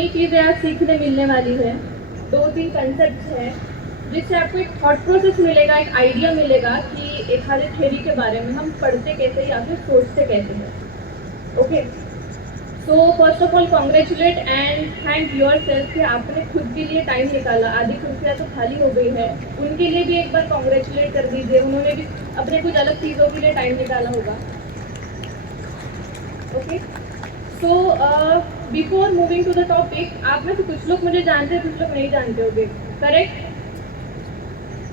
नई चीज़ें आज सीखने मिलने वाली है। 2-3 कंसेप्ट है जिससे आपको एक थॉट प्रोसेस मिलेगा, एक आइडिया मिलेगा कि एक आधे थ्योरी के बारे में हम पढ़ते कैसे या फिर सोचते कैसे हैं। Okay, so first of all congratulate and thank your self कि आपने खुद के लिए टाइम निकाला। आधी कुर्सियाँ तो खाली हो गई है, उनके लिए भी एक बार कॉन्ग्रेचुलेट कर दीजिए। उन्होंने भी अपने कुछ अलग चीज़ों के लिए टाइम निकाला होगा। Okay, so before moving to the topic, आप में से कुछ लोग मुझे जानते हैं, कुछ लोग नहीं जानते होंगे, करेक्ट?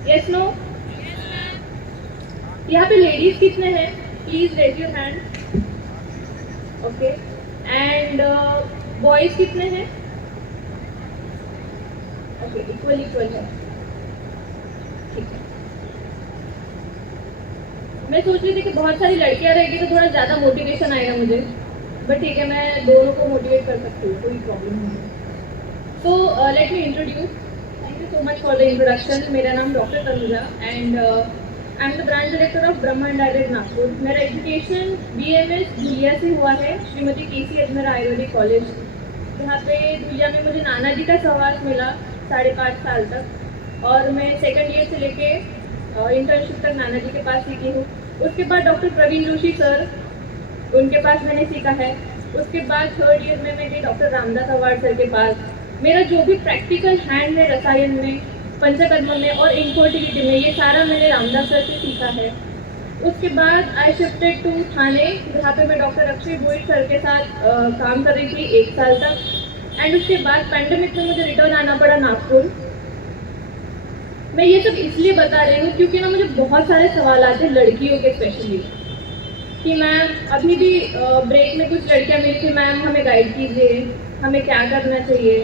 Yes no? यहाँ पे लेडीज कितने हैं? Please raise your hand. Okay, and boys कितने हैं? ओके, इक्वल इक्वल है, ठीक है। मैं सोच रही थी कि बहुत सारी लड़कियां रहेगी तो थोड़ा ज़्यादा मोटिवेशन आएगा मुझे, बट ठीक है, मैं दोनों को मोटिवेट कर सकती हूँ, कोई प्रॉब्लम नहीं है। So let me introduce. Thank you so much for the introduction. मेरा नाम doctor Tanuja and I am the branch director of Brahma and Ayurveda Nagpur. मेरा एजुकेशन BMS धुलिया से हुआ है, श्रीमती KC अजमेर आयुर्वेदिक कॉलेज, जहाँ पे धुलिया में मुझे नाना जी का सहवास मिला 5.5 साल तक, और मैं सेकंड ईयर से लेके इंटर्नशिप तक नाना जी के पास सीखी हूँ। उसके बाद डॉक्टर प्रवीण जोशी सर, उनके पास मैंने सीखा है। उसके बाद थर्ड ईयर में मैं गई डॉक्टर रामदास अवार्ड सर के पास। मेरा जो भी प्रैक्टिकल हैंड है रसायन में, पंचकर्म में और इनफर्टिलिटी में, ये सारा मैंने रामदास सर से सीखा है। उसके बाद आई शिफ्टेड टू थाने, जहाँ पे मैं डॉक्टर अक्षय गोयल सर के साथ काम कर रही थी 1 साल तक। एंड उसके बाद पैंडेमिक में मुझे रिटर्न आना पड़ा नागपुर। मैं ये सब इसलिए बता रही हूँ क्योंकि ना मुझे बहुत सारे सवाल आते हैं लड़कियों के स्पेशली, कि मैम अभी भी ब्रेक में कुछ लड़कियां मिली थी, मैम हमें गाइड कीजिए, हमें क्या करना चाहिए।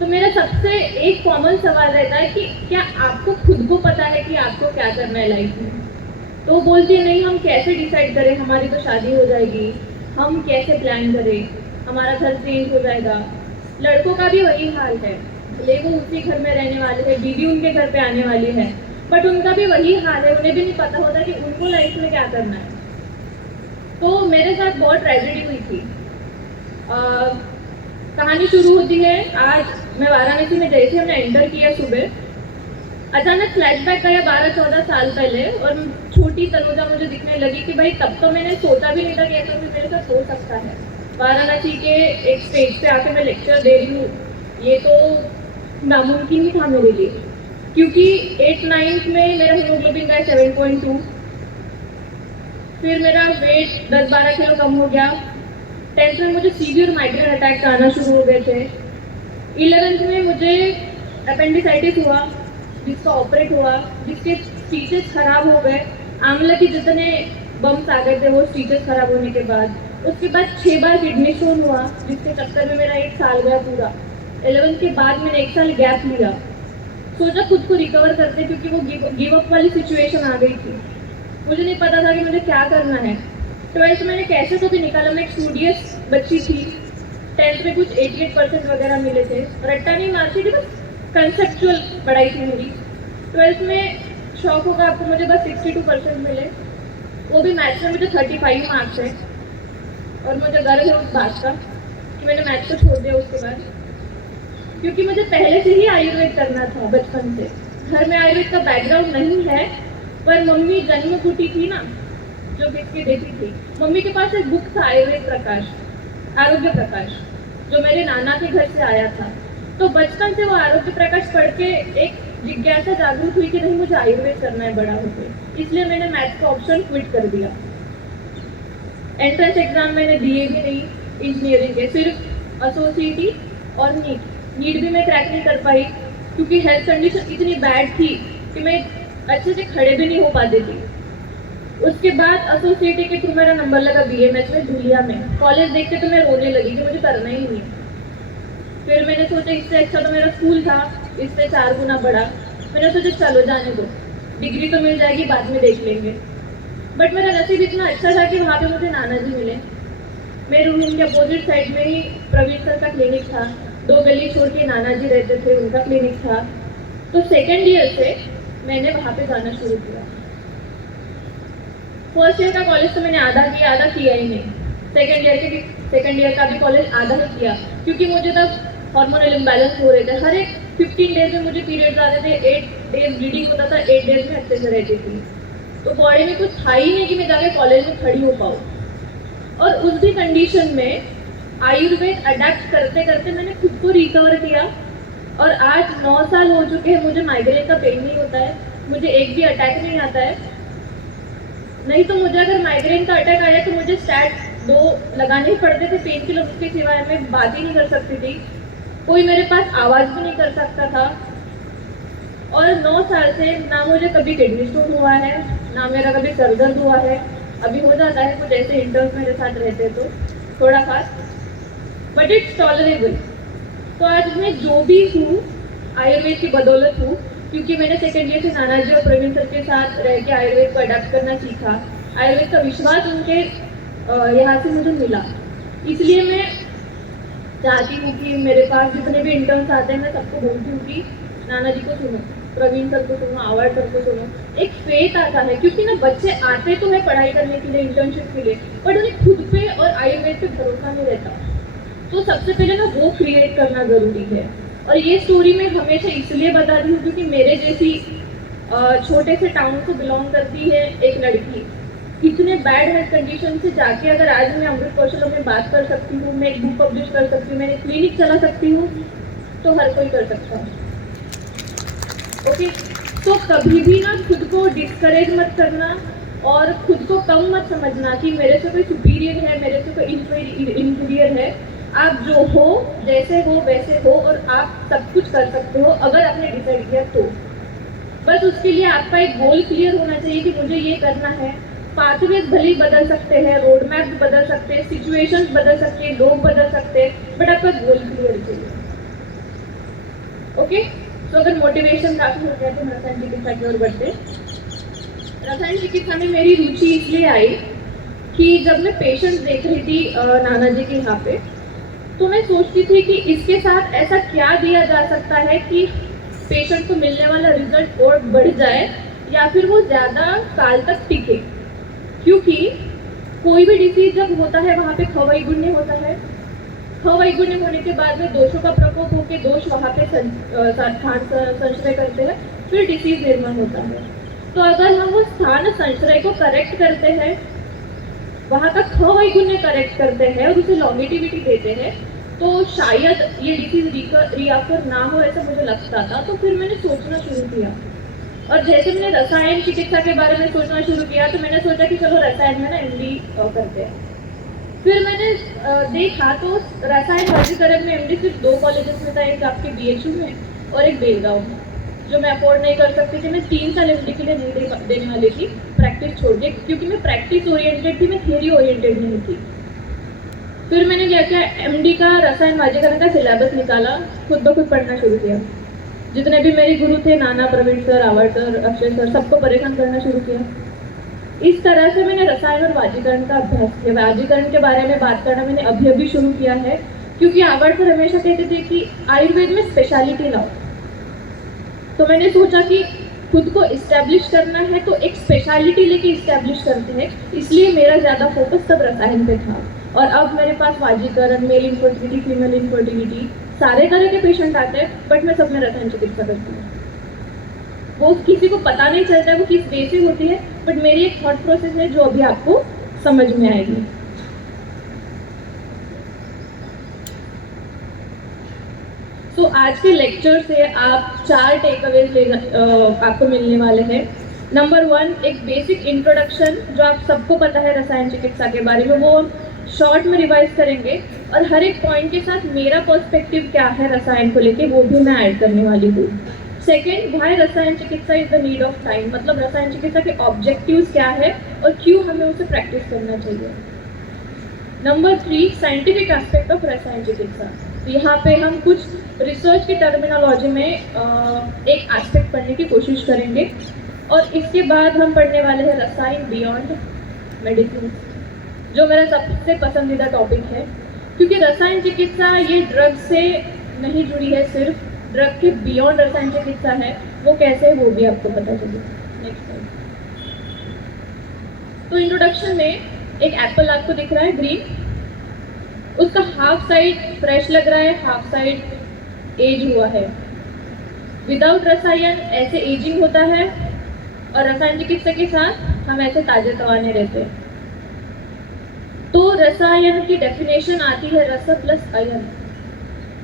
तो मेरा सबसे एक कॉमन सवाल रहता है कि क्या आपको खुद को पता है कि आपको क्या करना है लाइफ में? तो बोलती है नहीं, हम कैसे डिसाइड करें, हमारी तो शादी हो जाएगी, हम कैसे प्लान करें, हमारा घर चेंज हो जाएगा। लड़कों का भी वही हाल है, भले वो उसी घर में रहने वाले हैं, दीदी उनके घर पे आने वाली है, बट उनका भी वही हाल है, उन्हें भी नहीं पता होता कि उनको लाइफ में क्या करना है। तो मेरे साथ बहुत ट्रेजेडी हुई थी। कहानी शुरू होती है, आज मैं वाराणसी में जैसे हमने एंटर किया सुबह, अचानक फ्लैशबैक गया 12-14 साल पहले, और छोटी तनुजा मुझे दिखने लगी कि भाई तब तो मैंने सोचा भी नहीं था कि ऐसा भी मेरे साथ हो सकता है। वाराणसी के एक स्टेज पे आके मैं लेक्चर दे रही हूँ, ये तो नामुमकिन ही था मेरे लिए, क्योंकि 8-9 में मेरा हीमोग्लोबिन का 7.2, फिर मेरा वेट 10-12 किलो कम हो गया। 10th में मुझे सीवियर माइग्रेन अटैक आना शुरू हो गए थे। 11th में मुझे अपेंडिसाइटिस हुआ, जिसका ऑपरेट हुआ, जिसके स्टीचेस खराब हो गए। आंवला के जितने बम्स आ गए थे वो स्टीचेस खराब होने के बाद। उसके बाद 6 बार किडनी स्टोन हुआ, जिसके चक्कर में मेरा 1 साल गया पूरा। 11th के बाद मैंने 1 साल गैप लिया, सोचा खुद को रिकवर करते, क्योंकि वो गिव अप वाली सिचुएशन आ गई थी। मुझे नहीं पता था कि मुझे क्या करना है। 12th मैंने कैसे तो भी निकाला, मैं एक स्टूडियस बच्ची थी। 10th में कुछ 88% वगैरह मिले थे, रट्टा नहीं मारती थी, बस कंसेप्चुअल पढ़ाई थी मेरी। 12th में शौक होगा आपको, मुझे बस 62% मिले, वो भी मैथ्स में मुझे 35 मार्क्स है। और मुझे गर्व है उस बात का कि मैंने मैथ्स को छोड़ दिया उसके बाद, क्योंकि मुझे पहले से ही आयुर्वेद करना था बचपन से। घर में आयुर्वेद का बैकग्राउंड नहीं है, पर मम्मी जन्म कुटी थी ना, जो बिस्किट देती थी, मम्मी के पास एक बुक था आयुर्वेद प्रकाश, आरोग्य प्रकाश, जो मेरे नाना के घर से आया था। तो बचपन से वो आरोग्य प्रकाश पढ़ के एक जिज्ञासा जागरूक हुई कि नहीं, मुझे आयुर्वेद करना है बड़ा होकर, इसलिए मैंने मैथ्स का ऑप्शन क्विट कर दिया। एंट्रेंस एग्जाम मैंने दिए भी नहीं इंजीनियरिंग के, सिर्फ एसोसिएटी और नीट भी मैं क्रैक नहीं कर पाई, क्योंकि हेल्थ कंडीशन इतनी बैड थी कि मैं अच्छे से खड़े भी नहीं हो पाती थी। उसके बाद एसोसिएटी के थ्रू मेरा नंबर लगा BMS में धुलिया में। कॉलेज देख के तो मैं रोने लगी कि मुझे करना ही नहीं है। फिर मैंने सोचा इससे अच्छा तो मेरा स्कूल था, इससे 4 गुना बड़ा। मैंने सोचा चलो जाने दो, डिग्री तो मिल जाएगी, बाद में देख लेंगे। बट मेरा नसीब इतना अच्छा था कि वहाँ पे मुझे नाना जी मिले। मेरे रूम के अपोजिट साइड में ही प्रवीण सर का क्लिनिक था, 2 गली छोड़ के नाना जी रहते थे, उनका क्लिनिक था। तो सेकेंड ईयर से मैंने वहाँ पे जाना शुरू किया। फर्स्ट ईयर का कॉलेज तो मैंने आधा किया ही नहीं। सेकेंड ईयर का भी कॉलेज आधा ही किया, क्योंकि मुझे तब हार्मोनल इम्बैलेंस हो रहे थे, हर एक 15 डेज में मुझे पीरियड्स आते थे, 8 डेज ब्लीडिंग होता था, 8 डेज में अच्छे से रहती थी। तो बॉडी में कुछ था ही नहीं कि मैं जाके कॉलेज में खड़ी हो पाऊँ। और उस भी कंडीशन में आयुर्वेद अडेप्ट करते करते मैंने खुद को रिकवर किया और आज 9 साल हो चुके हैं, मुझे माइग्रेन का पेन नहीं होता है, मुझे एक भी अटैक नहीं आता है। नहीं तो मुझे अगर माइग्रेन का अटैक आया तो मुझे स्टैट 2 लगाने ही पड़ते थे, पेन किलर के सिवाय मैं बात ही नहीं कर सकती थी, कोई मेरे पास आवाज़ भी नहीं कर सकता था। और 9 साल से ना मुझे कभी किडनी स्टोन हुआ है, ना मेरा कभी सर दर्द हुआ है। अभी हो जाता है कुछ ऐसे इंटर्न्स मेरे साथ रहते तो थोड़ा खास, बट इट्स टॉलरेबल। तो आज मैं जो भी हूँ आयुर्वेद की बदौलत हूँ, क्योंकि मैंने सेकेंड ईयर से नाना जी और प्रवीण सर के साथ रह के आयुर्वेद को अडेप्ट करना सीखा। आयुर्वेद का विश्वास उनके यहाँ से मुझे मिला। इसलिए मैं चाहती हूँ कि मेरे पास जितने भी इंटर्न्स आते हैं मैं सबको बोलती हूँ कि नाना जी को सुनो, प्रवीण सर को सुनो, आवाज सर को सुनो। एक फेथ आता है, क्योंकि ना बच्चे आते तो है पढ़ाई करने के लिए, इंटर्नशिप के लिए, बट उन्हें खुद पे और आयुर्वेद पे भरोसा नहीं रहता। तो सबसे पहले ना वो क्रिएट करना जरूरी है। और ये स्टोरी मैं हमेशा इसलिए बताती हूँ क्योंकि मेरे जैसी छोटे से टाउन से बिलोंग करती है एक लड़की इतने बैड हेल्थ कंडीशन से जाके अगर आज मैं अमृत कौशल में बात कर सकती हूँ, मैं एक बुक पब्लिश कर सकती हूँ, मैंने क्लिनिक चला सकती हूँ, तो हर कोई कर सकता है। ओके, तो कभी भी ना खुद को डिस्करेज मत करना और खुद को कम मत समझना कि मेरे से कोई सुपीरियर है, मेरे से कोई इंफीरियर है। आप जो हो, जैसे हो वैसे हो, और आप सब कुछ कर सकते हो अगर आपने डिसाइड किया तो। बस उसके लिए आपका एक गोल क्लियर होना चाहिए कि मुझे ये करना है। पाथवेज भले ही बदल सकते हैं, रोड मैप बदल सकते हैं, सिचुएशंस बदल सकते हैं, लोग बदल सकते हैं, बट आपका गोल क्लियर चाहिए। ओके, तो अगर मोटिवेशन काफी हो गया तो हम रसायन चिकित्सा की ओर बढ़ते। रसायन चिकित्सा में मेरी रुचि इसलिए आई कि जब मैं पेशेंट देख रही थी नाना जी के यहाँ पे, तो मैं सोचती थी कि इसके साथ ऐसा क्या दिया जा सकता है कि पेशेंट को मिलने वाला रिजल्ट और बढ़ जाए या फिर वो ज़्यादा साल तक टिके। क्योंकि कोई भी डिसीज जब होता है वहाँ पे खवैगुण्य होता है, खवैगुण्य होने के बाद में दोषों का प्रकोप होकर दोष वहाँ पे स्थान संचय करते हैं, फिर डिसीज निर्माण होता है। तो अगर हम वो स्थान संचय को करेक्ट करते हैं, वहाँ का खवैगुण्य करेक्ट करते हैं और उसे लॉन्गेटिविटी देते हैं, तो शायद ये डिसीज रिऑकर ना हो, ऐसा मुझे लगता था। तो फिर मैंने सोचना शुरू किया, और जैसे मैंने रसायन चिकित्सा के बारे में सोचना शुरू किया तो मैंने सोचा कि चलो रसायन में ना MD करते हैं। फिर मैंने देखा तो रसायन वर्गीकरण में MD सिर्फ 2 कॉलेजेस में था, एक आपके BHU में और एक बेलगांव में, जो मैं अफोर्ड नहीं कर सकती थी। मैं 3 साल MD के लिए नहीं देने वाली थी प्रैक्टिस छोड़ के, क्योंकि मैं प्रैक्टिस ओरिएंटेड थी, मैं थियरी ओरिएंटेड नहीं थी। फिर मैंने क्या किया, MD का रसायन वर्गीकरण का सिलेबस निकाला, खुद ब खुद पढ़ना शुरू किया। जितने भी मेरे गुरु थे, Nana, Praveen sir, our sir, Akshay sir, सबको परेशान करना शुरू किया। इस तरह से मैंने रसायन और वाजीकरण का अभ्यास किया। वाजीकरण के बारे में बात करना मैंने अभी शुरू किया है, क्योंकि आवर सर हमेशा कहते थे कि आयुर्वेद में स्पेशलिटी लाओ। तो मैंने सोचा कि खुद को इस्टेब्लिश करना है तो एक स्पेशलिटी लेके इस्टेब्लिश करते हैं, इसलिए मेरा ज़्यादा फोकस तब रसायन पे था। और अब मेरे पास वाजीकरण, मेल इनफर्टिलिटी, फीमेल इनफर्टिलिटी, सारे तरह के पेशेंट आते हैं, बट मैं सब में रसायन चिकित्सा करती हूँ। वो किसी को पता नहीं चलता है वो किस वे से होती है, बट मेरी एक थॉट प्रोसेस है जो अभी आपको समझ में आएगी। तो आज के लेक्चर से आप 4 टेकअवेज आपको मिलने वाले हैं। नंबर 1, एक बेसिक इंट्रोडक्शन जो आप सबको पता है रसायन चिकित्सा के बारे में, वो शॉर्ट में रिवाइज करेंगे, और हर एक पॉइंट के साथ मेरा पर्सपेक्टिव क्या है रसायन को लेके वो भी मैं ऐड करने वाली हूँ। सेकेंड, व्हाई रसायन चिकित्सा is the need of time, मतलब रसायन चिकित्सा के ऑब्जेक्टिव्स क्या है और क्यों हमें उसे प्रैक्टिस करना चाहिए। नंबर 3, साइंटिफिक एस्पेक्ट ऑफ रसायन चिकित्सा। यहाँ पे हम कुछ रिसर्च की टर्मिनोलॉजी में एक एस्पेक्ट पढ़ने की कोशिश करेंगे, और इसके बाद हम पढ़ने वाले हैं रसायन बियॉन्ड मेडिसिन, जो मेरा सबसे पसंदीदा टॉपिक है, क्योंकि रसायन चिकित्सा ये ड्रग से नहीं जुड़ी है, सिर्फ ड्रग के बियॉन्ड रसायन चिकित्सा है। वो कैसे है वो भी आपको पता चले। Next slide. तो इंट्रोडक्शन में एक एप्पल आपको दिख रहा है ग्रीन, उसका हाफ साइड फ्रेश लग रहा है, हाफ साइड एज हुआ है। विदाउट रसायन ऐसे एजिंग होता है और रसायन चिकित्सा के साथ हम ऐसे ताजे तवाने रहते हैं। तो रसायन की डेफिनेशन आती है रस प्लस अयन,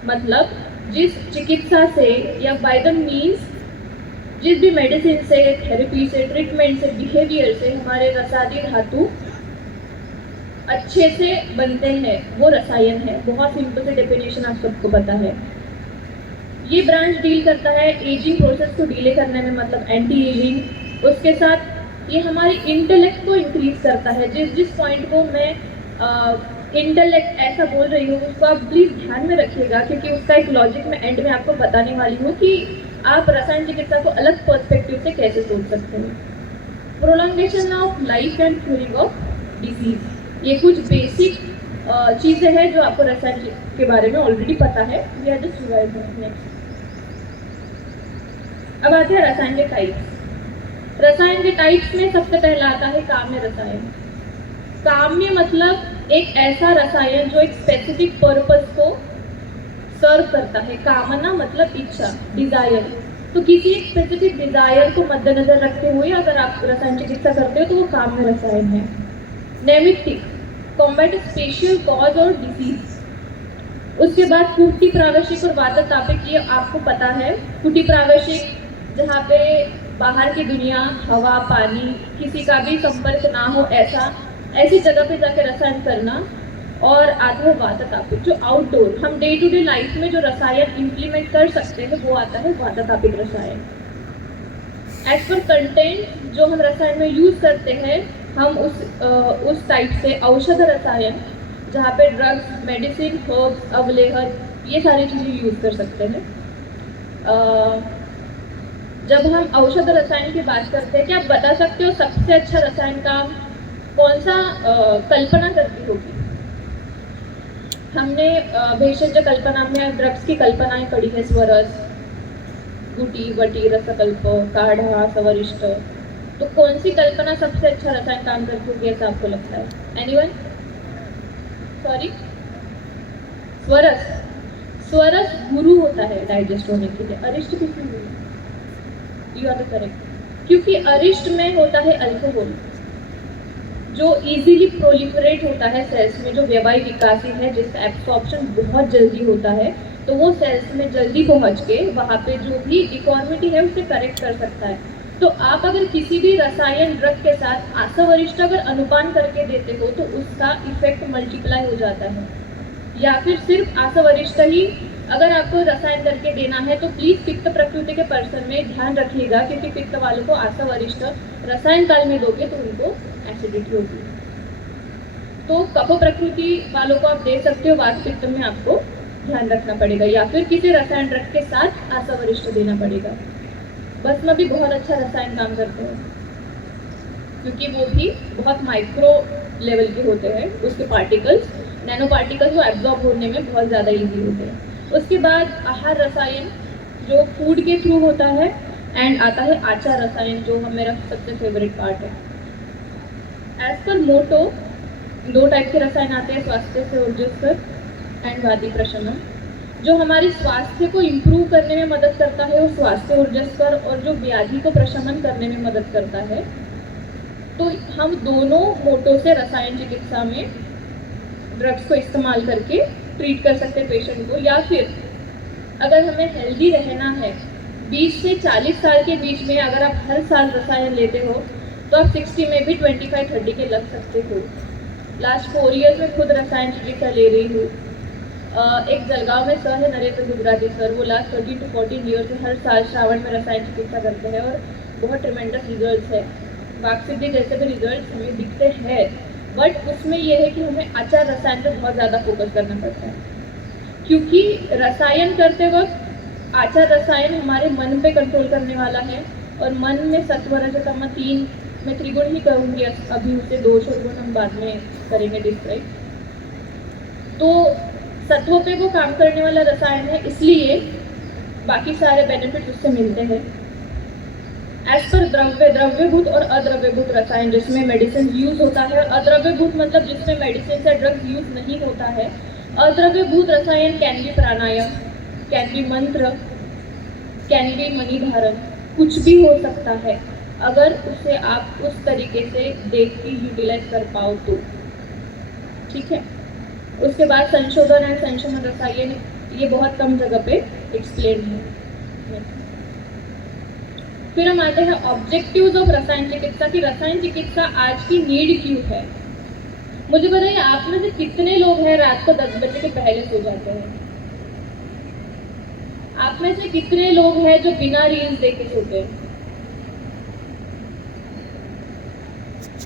मतलब जिस चिकित्सा से या बाय द मीन्स जिस भी मेडिसिन से, थेरेपी से, ट्रीटमेंट से, बिहेवियर से हमारे रसादी धातु अच्छे से बनते हैं, वो रसायन है। बहुत सिंपल से डेफिनेशन आप सबको पता है। ये ब्रांच डील करता है एजिंग प्रोसेस को डीले करने में, मतलब एंटी एजिंग। उसके साथ ये हमारी इंटेलेक्ट को इंक्रीज करता है। जिस पॉइंट को मैं इंटेलेक्ट ऐसा बोल रही हूँ उसको आप प्लीज ध्यान में रखिएगा, क्योंकि उसका एक लॉजिक मैं एंड में आपको बताने वाली हूँ कि आप रसायन चिकित्सा को अलग पर्सपेक्टिव से कैसे सोच सकते हैं। Prolongation of life and curing of disease, ये कुछ बेसिक चीज़ें हैं जो आपको रसायन के बारे में ऑलरेडी पता है। We are just revising. Next, अब आते हैं रसायन के टाइप्स। रसायन के टाइप्स में सबसे पहला आता है काम्य रसायन। काम्य मतलब एक ऐसा रसायन जो एक स्पेसिफिक पर्पस को सर्व करता है। कामना मतलब इच्छा, डिजायर। तो किसी एक स्पेसिफिक डिजायर को मद्देनजर रखते हुए अगर आप रसायन चिकित्सा करते हो तो वो काम्य रसायन है। नेमिक्टिक, कॉम्बैट स्पेशल कॉज और डिसीज। उसके बाद कुटी प्रावशिक और वाततापिक, ये आपको पता है। कुटी प्रावशिक जहाँ पे बाहर की दुनिया, हवा, पानी, किसी का भी संपर्क ना हो, ऐसी जगह पे जाके रसायन करना। और आता है वाततापिक, जो आउटडोर, हम डे टू डे लाइफ में जो रसायन इम्प्लीमेंट कर सकते हैं वो आता है वाततापिक रसायन। एज पर कंटेंट जो हम रसायन में यूज करते हैं, हम उस टाइप से औषध रसायन, जहाँ पे ड्रग्स, मेडिसिन, हर्ब्स, अवलेहन, ये सारी चीज़ें यूज कर सकते हैं। जब हम औषध रसायन की बात करते हैं, क्या आप बता सकते हो सबसे अच्छा रसायन काम कौन सा कल्पना करती होगी? हमने भेषज कल्पना में ड्रग्स की कल्पनाएं पढ़ी है। स्वरस, गुटी, वटी, रसकल्प, काढ़ा, सवरिष्ठ। तो कौन सी कल्पना सबसे अच्छा रसायन काम करती होगी ऐसा आपको लगता है? एनीवन? सॉरी, स्वरस। स्वरस गुरु होता है डाइजेस्ट होने के लिए। अरिष्ट किसमें हुई? यू आर द करेक्ट, क्योंकि अरिष्ट में होता है अल्कोहल जो इजीली प्रोलिफरेट होता है सेल्स में, जो व्यवाही विकासी है, जिसका एब्सॉर्प्शन बहुत जल्दी होता है। तो वो सेल्स में जल्दी पहुंच के वहाँ पे जो भी डिफॉर्मिटी है उसे करेक्ट कर सकता है। तो आप अगर किसी भी रसायन ड्रग के साथ आसवरिष्ठ अगर अनुपान करके देते हो तो उसका इफेक्ट मल्टीप्लाई हो जाता है। या फिर सिर्फ आसवरिष्ठ ही अगर आपको रसायन करके देना है तो प्लीज पित्त प्रकृति के पर्सन में ध्यान रखिएगा, क्योंकि पित्त वालों को आसवरिष्ठ रसायन काल में दोगे तो उनको एसिडिटी होगी। तो कफ प्रकृति वालों को आप दे सकते हो, वात पित्त में आपको ध्यान रखना पड़ेगा, या फिर किसी रसायन ड्रग के साथ आसवरिष्ठ देना पड़ेगा। भस्म भी बहुत अच्छा रसायन काम करते हैं, क्योंकि वो भी बहुत माइक्रो लेवल के होते हैं। उसके पार्टिकल्स, नैनो पार्टिकल्स, वो एब्जॉर्ब होने में बहुत ज़्यादा ईजी होते हैं। उसके बाद आहार रसायन जो फूड के थ्रू होता है, एंड आता है आचार रसायन जो मेरा सबसे फेवरेट पार्ट है। एज पर मोटो 2 टाइप के रसायन आते हैं, स्वास्थ्य से ऊर्जस्कर एंड वादी प्रशमन। जो हमारे स्वास्थ्य को इम्प्रूव करने में मदद करता है वो स्वास्थ्य ऊर्जस्कर, और जो व्याधि को प्रशमन करने में मदद करता है। तो हम दोनों मोटो से रसायन चिकित्सा में ड्रग्स को इस्तेमाल करके ट्रीट कर सकते हैं पेशेंट को। या फिर अगर हमें हेल्दी रहना है, 20 से 40 साल के बीच में अगर आप हर साल रसायन लेते हो तो आप 60 में भी 25-30 के लग सकते हो। लास्ट 4 ईयर्स में खुद रसायन चिकित्सा ले रही हूँ। एक जलगांव में सर है नरेंद्र गुजराती सर, वो लास्ट 13 to 14 ईयर से हर साल श्रावण में रसायन चिकित्सा करते हैं और बहुत ट्रिमेंडस रिजल्ट्स है। वाक्सिद्धि जैसे भी रिजल्ट्स हमें दिखते हैं, बट उसमें यह है कि हमें आचार रसायन पर बहुत ज़्यादा फोकस करना पड़ता है, क्योंकि रसायन करते वक्त आचार रसायन हमारे मन पे कंट्रोल करने वाला है। और मन में सत्व रजतम 3, मैं त्रिगुण ही कहूँगी अभी, उसे दोष और गुण हम बाद में करेंगे डिस्क्राइब। तो सत्वों पे वो काम करने वाला रसायन है, इसलिए बाकी सारे बेनिफिट उससे मिलते हैं। एज पर द्रव्यभूत और अद्रव्यभूत रसायन जिसमें मेडिसिन यूज होता है। अद्रव्यभूत मतलब जिसमें मेडिसिन या ड्रग्स यूज नहीं होता है। अद्रव्यभूत रसायन can be pranayama, can be मंत्र, कैन बी मनी धारण, कुछ भी हो सकता है अगर उसे आप उस तरीके से देख के यूटिलाइज कर पाओ तो। ठीक है, उसके बाद संशोधन एंड संशोधन रसायन, ये बहुत कम जगह पे एक्सप्लेन है। फिर हम आते हैं ऑब्जेक्टिव्स ऑफ रसायन चिकित्सा की रसायन चिकित्सा आज की नीड क्यों है। मुझे बताइए, आप में से कितने लोग हैं रात को 10 बजे के पहले सो जाते हैं? आप में से कितने लोग हैं जो बिना रील्स देखे सोते हैं?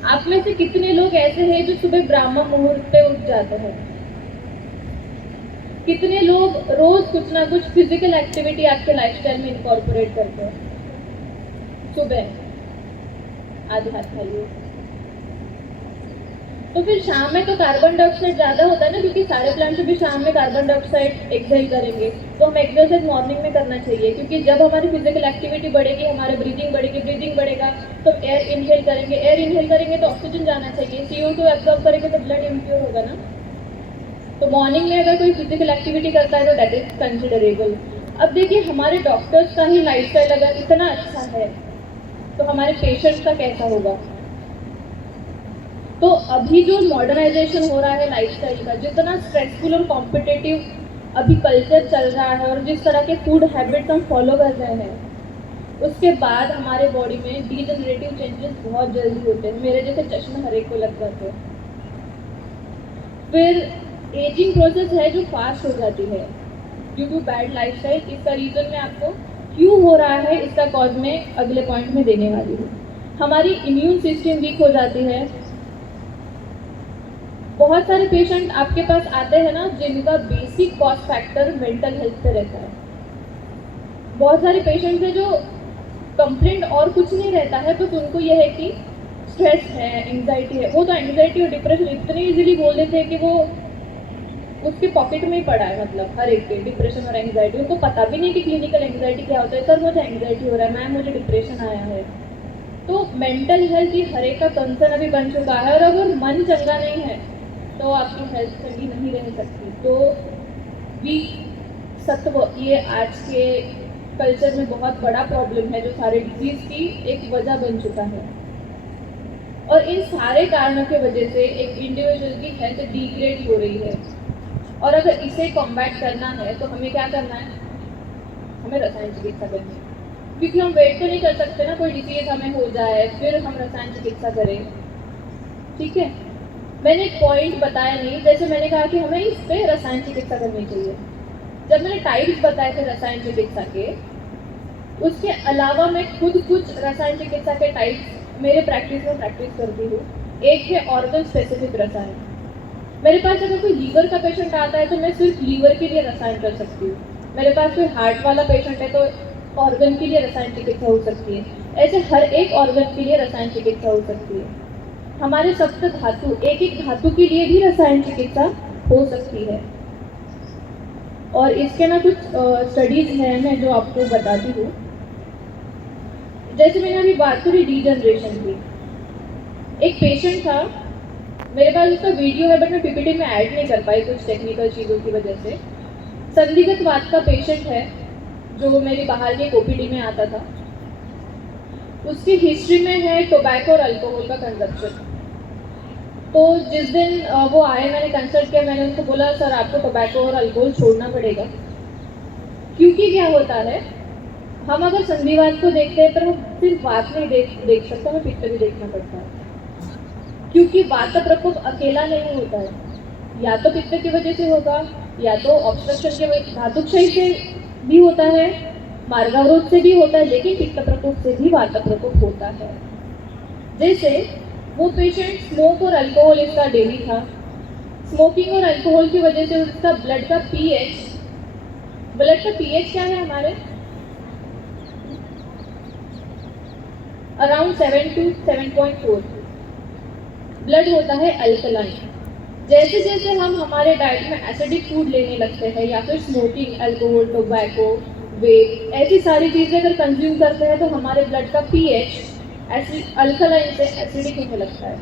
आप में से कितने लोग ऐसे हैं जो सुबह ब्राह्मण मुहूर्त पे उठ जाते हैं? कितने लोग रोज कुछ ना कुछ फिजिकल एक्टिविटी आपके लाइफस्टाइल में इनकॉर्पोरेट करते हैं? सुबह आधे हाथ खाली। तो फिर शाम में तो कार्बन डाइऑक्साइड ज़्यादा होता है ना, क्योंकि सारे प्लांट्स भी शाम में कार्बन डाइऑक्साइड एक्सहेल करेंगे। तो हम एक्सरसाइज मॉर्निंग में करना चाहिए, क्योंकि जब हमारी फिजिकल एक्टिविटी बढ़ेगी, हमारी ब्रीदिंग बढ़ेगी, ब्रीदिंग बढ़ेगा तो एयर इनहेल करेंगे, एयर इनहेल करेंगे तो ऑक्सीजन जाना चाहिए, CO2 एब्जॉर्ब करेंगे तो ब्लड इम्प्योर होगा ना। तो मॉर्निंग में अगर कोई फिजिकल एक्टिविटी करता है तो दैट इज कंसिडरेबल। अब देखिए, हमारे डॉक्टर्स का ही लाइफस्टाइल अगर इतना अच्छा है तो हमारे पेशेंट्स का कैसा होगा। तो अभी जो मॉडर्नाइजेशन हो रहा है लाइफस्टाइल का, जितना स्ट्रेसफुल और कॉम्पिटिटिव अभी कल्चर चल रहा है और जिस तरह के फूड हैबिट्स हम फॉलो कर रहे हैं, उसके बाद हमारे बॉडी में डीजनरेटिव चेंजेस बहुत जल्दी होते हैं। मेरे जैसे चश्मे हर एक को लग जाते हैं। फिर एजिंग प्रोसेस है जो फास्ट हो जाती है ड्यू टू बैड लाइफस्टाइल। इसका रीजन मैं आपको क्यों हो रहा है इसका कॉज में अगले पॉइंट में देने वाली हूँ। हमारी इम्यून सिस्टम वीक हो जाती है। बहुत सारे पेशेंट आपके पास आते हैं ना जिनका basic cause factor mental health पे रहता है। बहुत सारे पेशेंट हैं जो कंप्लेंट और कुछ नहीं रहता है, बस उनको यह है कि स्ट्रेस है, एंग्जाइटी है। वो तो एंग्जाइटी और डिप्रेशन इतने इजीली बोल देते हैं कि वो उसके पॉकेट में ही पड़ा है, मतलब हर एक के डिप्रेशन और एंग्जाइटी। उनको पता भी नहीं कि क्लिनिकल एंग्जाइटी क्या होता है। सर मुझे एंग्जाइटी हो रहा है, मैम मुझे डिप्रेशन आया है। तो मेंटल हेल्थ ही हर एक का कंसर्न अभी बन चुका है, और अगर मन चंगा नहीं है तो आपकी हेल्थ चंगी नहीं रह सकती। तो वीक सत्व ये आज के कल्चर में बहुत बड़ा प्रॉब्लम है, जो सारे डिजीज की एक वजह बन चुका है। और इन सारे कारणों की वजह से एक इंडिविजुअल की हेल्थ डिग्रेड हो रही है। और अगर इसे कॉम्बैट करना है तो हमें क्या करना है? हमें रसायन चिकित्सा करनी है, क्योंकि हम वेट तो नहीं कर सकते ना कोई डिजीज हमें हो जाए फिर हम रसायन चिकित्सा करें। ठीक है, मैंने एक पॉइंट बताया नहीं, जैसे मैंने कहा कि हमें इस पे रसायन चिकित्सा करनी चाहिए। जब मैंने टाइप्स बताए थे रसायन चिकित्सा के, उसके अलावा मैं खुद कुछ रसायन चिकित्सा के टाइप्स मेरे प्रैक्टिस में प्रैक्टिस करती हूँ। एक है ऑर्गन स्पेसिफिक रसायन। मेरे पास अगर कोई लीवर का पेशेंट आता है तो मैं सिर्फ लीवर के लिए रसायन कर सकती हूँ। मेरे पास कोई हार्ट वाला पेशेंट है तो ऑर्गन के लिए रसायन चिकित्सा हो सकती है। ऐसे हर एक ऑर्गन के लिए रसायन चिकित्सा हो सकती है। हमारे सप्त धातु, एक एक धातु के लिए भी रसायन चिकित्सा हो सकती है। और इसके ना कुछ स्टडीज हैं मैं जो आपको बताती हूँ। जैसे मैंने अभी बात करी डीजनरेशन की, एक पेशेंट था, मेरे पास उसका वीडियो है बट मैं पीपीटी में ऐड नहीं कर पाई कुछ टेक्निकल चीज़ों की वजह से। संदिग्धवाद का पेशेंट है जो मेरी बाहर के ओपीडी में आता था। उसकी हिस्ट्री में है टोबैको और अल्कोहल का कंजप्शन। तो जिस दिन वो आए, मैंने कंसल्ट किया, मैंने उनको बोला सर आपको टोबैको और अल्कोहल छोड़ना पड़ेगा, क्योंकि क्या होता है, हम अगर संधिवात को देखते हैं पर हम सिर्फ वात नहीं देख सकते, हमें पित्त भी देखना पड़ता है। क्योंकि वात का प्रकोप अकेला नहीं होता है, या तो पित्त की वजह से होगा या तो ऑब्स्ट्रक्शन के वजह, धातुक्षय से भी होता है, मार्गावरोध से भी होता है, लेकिन पित्त प्रकोप से भी वात प्रकोप होता है। जैसे वो पेशेंट स्मोक और अल्कोहल इसका डेली था। स्मोकिंग और अल्कोहल की वजह से उसका ब्लड का पीएच क्या है हमारे अराउंड 7 to 7.4 ब्लड होता है अल्कलाइन। जैसे जैसे हम हमारे डाइट में एसिडिक फूड लेने लगते हैं या फिर स्मोकिंग, अल्कोहल, टोबैको, वेप, ऐसी सारी चीज़ें अगर कंज्यूम करते हैं तो हमारे ब्लड का पीएच अल्कलाइन से एसिडिक होने लगता है।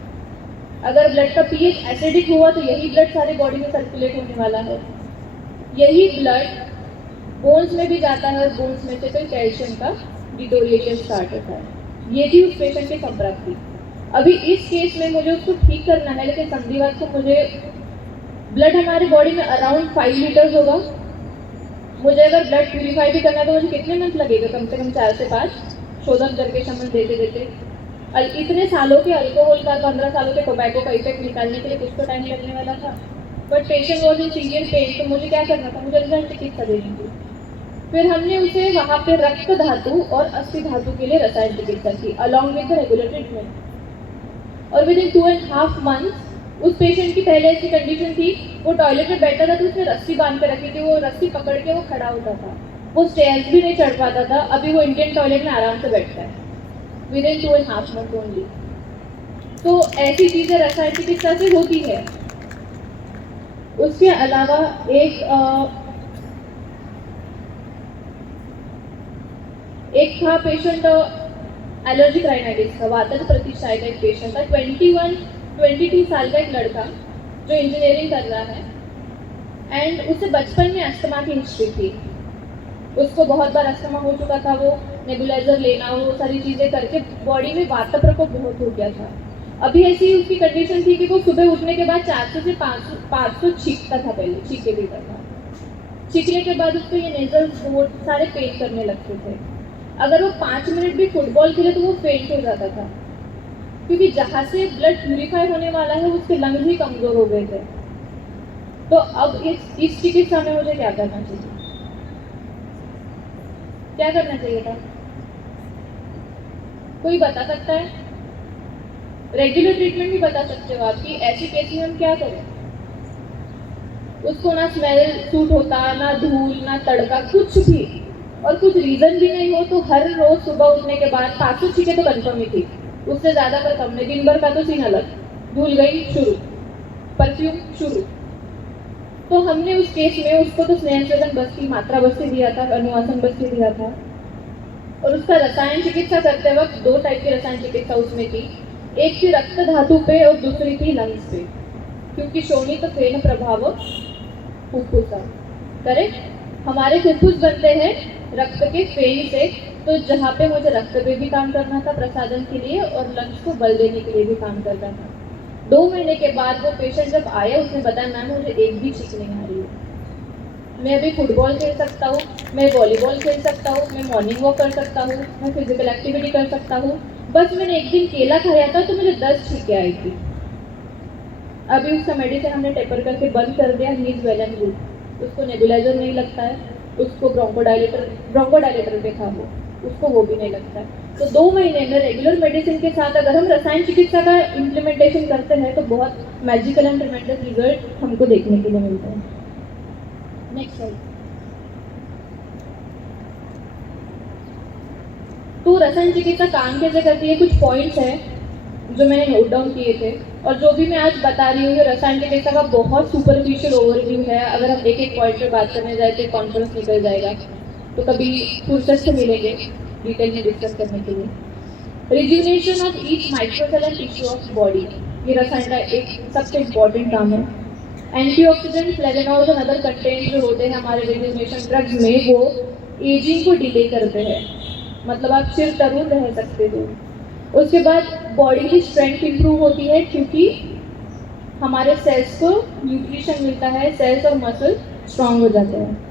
अगर ब्लड का पीएच एसिडिक हुआ तो यही ब्लड सारे बॉडी में सर्कुलेट होने वाला है। यही ब्लड बोन्स में भी जाता है और बोन्स में से फिर कैल्शियम का डिटोरिएशन स्टार्ट होता है। ये थी उस पेशेंट की संप्राप्ति। अभी इस केस में मुझे उसको ठीक करना है, लेकिन संधिवात को मुझे ब्लड हमारी बॉडी में अराउंड 5 लीटर्स होगा। मुझे अगर ब्लड प्यूरिफाई भी करना है तो मुझे कितने मंथ लगेगा? कम से कम 4 से 5 शोधन करके समझ देते देते इतने सालों के अल्कोहल का, 15 सालों के टोबैको का इफेक्ट निकालने के लिए कुछ तो टाइम लगने वाला था। But patient was in severe pain, तो मुझे क्या करना था? मुझे रसायन चिकित्सा देनी थी। फिर हमने उसे वहाँ पे रक्त धातु और अस्थि धातु के लिए रसायन चिकित्सा की along with the regular treatment. और विद इन 2.5 मंथ्स उस पेशेंट की पहले ऐसी कंडीशन थी, वो टॉयलेट में बैठा था तो उसने रस्सी बांध के रखी थी, वो रस्सी पकड़ के वो खड़ा होता था, वो स्टेयर्स भी नहीं चढ़ पाता था। अभी वो इंडियन टॉयलेट में आराम से बैठता है विद इन 2.5 मंथ ओनली। तो ऐसी चीज़ें रसायन चिकित्सा से होती है। उसके अलावा एक था पेशेंट एलर्जिक राइनाइटिस का, वातज प्रतिशाई का एक पेशेंट था। 22 साल का एक लड़का जो इंजीनियरिंग कर रहा है, एंड उसे बचपन में अस्थमा की हिस्ट्री थी। उसको बहुत बार अस्थमा हो चुका था, वो नेबुलाइजर लेना, वो सारी चीज़ें करके बॉडी में वात प्रकोप बहुत हो गया था। अभी ऐसी उसकी कंडीशन थी कि वो सुबह उठने के बाद 400 से 500 छींकता था, पहले छींके भी था। छींकने के बाद उसको ये नेजल बहुत सारे पेन करने लगते थे। अगर वो 5 मिनट भी फुटबॉल खेले तो वो फेंट हो जाता था, क्योंकि जहाँ से ब्लड प्यूरिफाई होने वाला है उसके लंग्स ही कमज़ोर हो गए थे। तो अब इस चिकित्सा में मुझे क्या करना चाहिए? क्या करना चाहिए था? कोई बता सकता है? रेगुलर ट्रीटमेंट भी बता सकते हो आप कि ऐसी केस में हम क्या करें? उसको ना स्मेल सूट होता, ना धूल, ना तड़का, कुछ भी, और कुछ रीज़न भी नहीं हो तो हर रोज़ सुबह उठने के बाद 500 छींके तो कंफर्म ही थी, उससे ज़्यादा पर कम नहीं। दिन भर का तो सीन अलग, धूल गई शुरू, परफ्यूम शुरू। तो हमने उस केस में उसको तो स्नेहस्वेदन बस्ती, मात्रा बस्ती दिया था, अनुवासन बस्ती दिया था। और उसका रसायन चिकित्सा करते वक्त 2 टाइप की रसायन चिकित्सा उसमें थी। एक थी रक्त धातु पे और दूसरी थी लंग्स पे, क्योंकि शोणित फेन प्रभाव फुफ्फुसा, करेक्ट। हमारे फुफ्फुस बनते हैं रक्त के फेन से, तो जहाँ पे मुझे रक्त पे भी काम करना था प्रसादन के लिए और लंग्स को बल देने के लिए भी काम करना था। 2 महीने के बाद वो पेशेंट जब आया, उसने बताया मैम मुझे एक भी छींक नहीं आ रही है, मैं अभी फुटबॉल खेल सकता हूँ, मैं वॉलीबॉल खेल सकता हूँ, मैं मॉर्निंग वॉक कर सकता हूँ, मैं फिजिकल एक्टिविटी कर सकता हूँ, बस मैंने एक दिन केला खाया था तो मुझे 10 छींके आई थी। अभी उसका मेडिसिन हमने टेपर करके बंद कर दिया, he is well and good. उसको नेबुलाइजर नहीं लगता है, उसको ब्रोंकोडायलेटर पे था उसको वो भी नहीं लगता है। तो 2 महीने में रेगुलर मेडिसिन के साथ अगर हम रसायन चिकित्सा का इम्प्लीमेंटेशन करते हैं तो बहुत मैजिकल एंड ट्रेमेंडस रिजल्ट हमको देखने के लिए मिलते हैं। Next slide. तो रसायन चिकित्सा काम कैसे करती है, कुछ पॉइंट्स हैं जो मैंने नोट डाउन किए थे, और जो भी मैं आज बता रही हूँ ये रसायन चिकित्सा का बहुत सुपरफिशियल ओवरव्यू है। अगर हम एक एक पॉइंट पर बात करने जाए तो कॉन्फ्रेंस निकल जाएगा, तो कभी फुर्सत से मिलेंगे डिटेल में डिस्कस करने के लिए। Rejuvenation of each microcell and tissue of body, ये रसायन का एक सबसे इम्पॉर्टेंट काम है। एंटीऑक्सीडेंट, फ्लेवोनॉइड्स और अदर कंटेंट जो होते हैं हमारे रिज्यूनेशन ड्रग्स में, वो एजिंग को डिले करते हैं, मतलब आप चिर तरुण रह सकते हो। उसके बाद बॉडी की स्ट्रेंथ इंप्रूव होती है, क्योंकि हमारे सेल्स को न्यूट्रिशन मिलता है, सेल्स और मसल स्ट्रांग हो जाते हैं।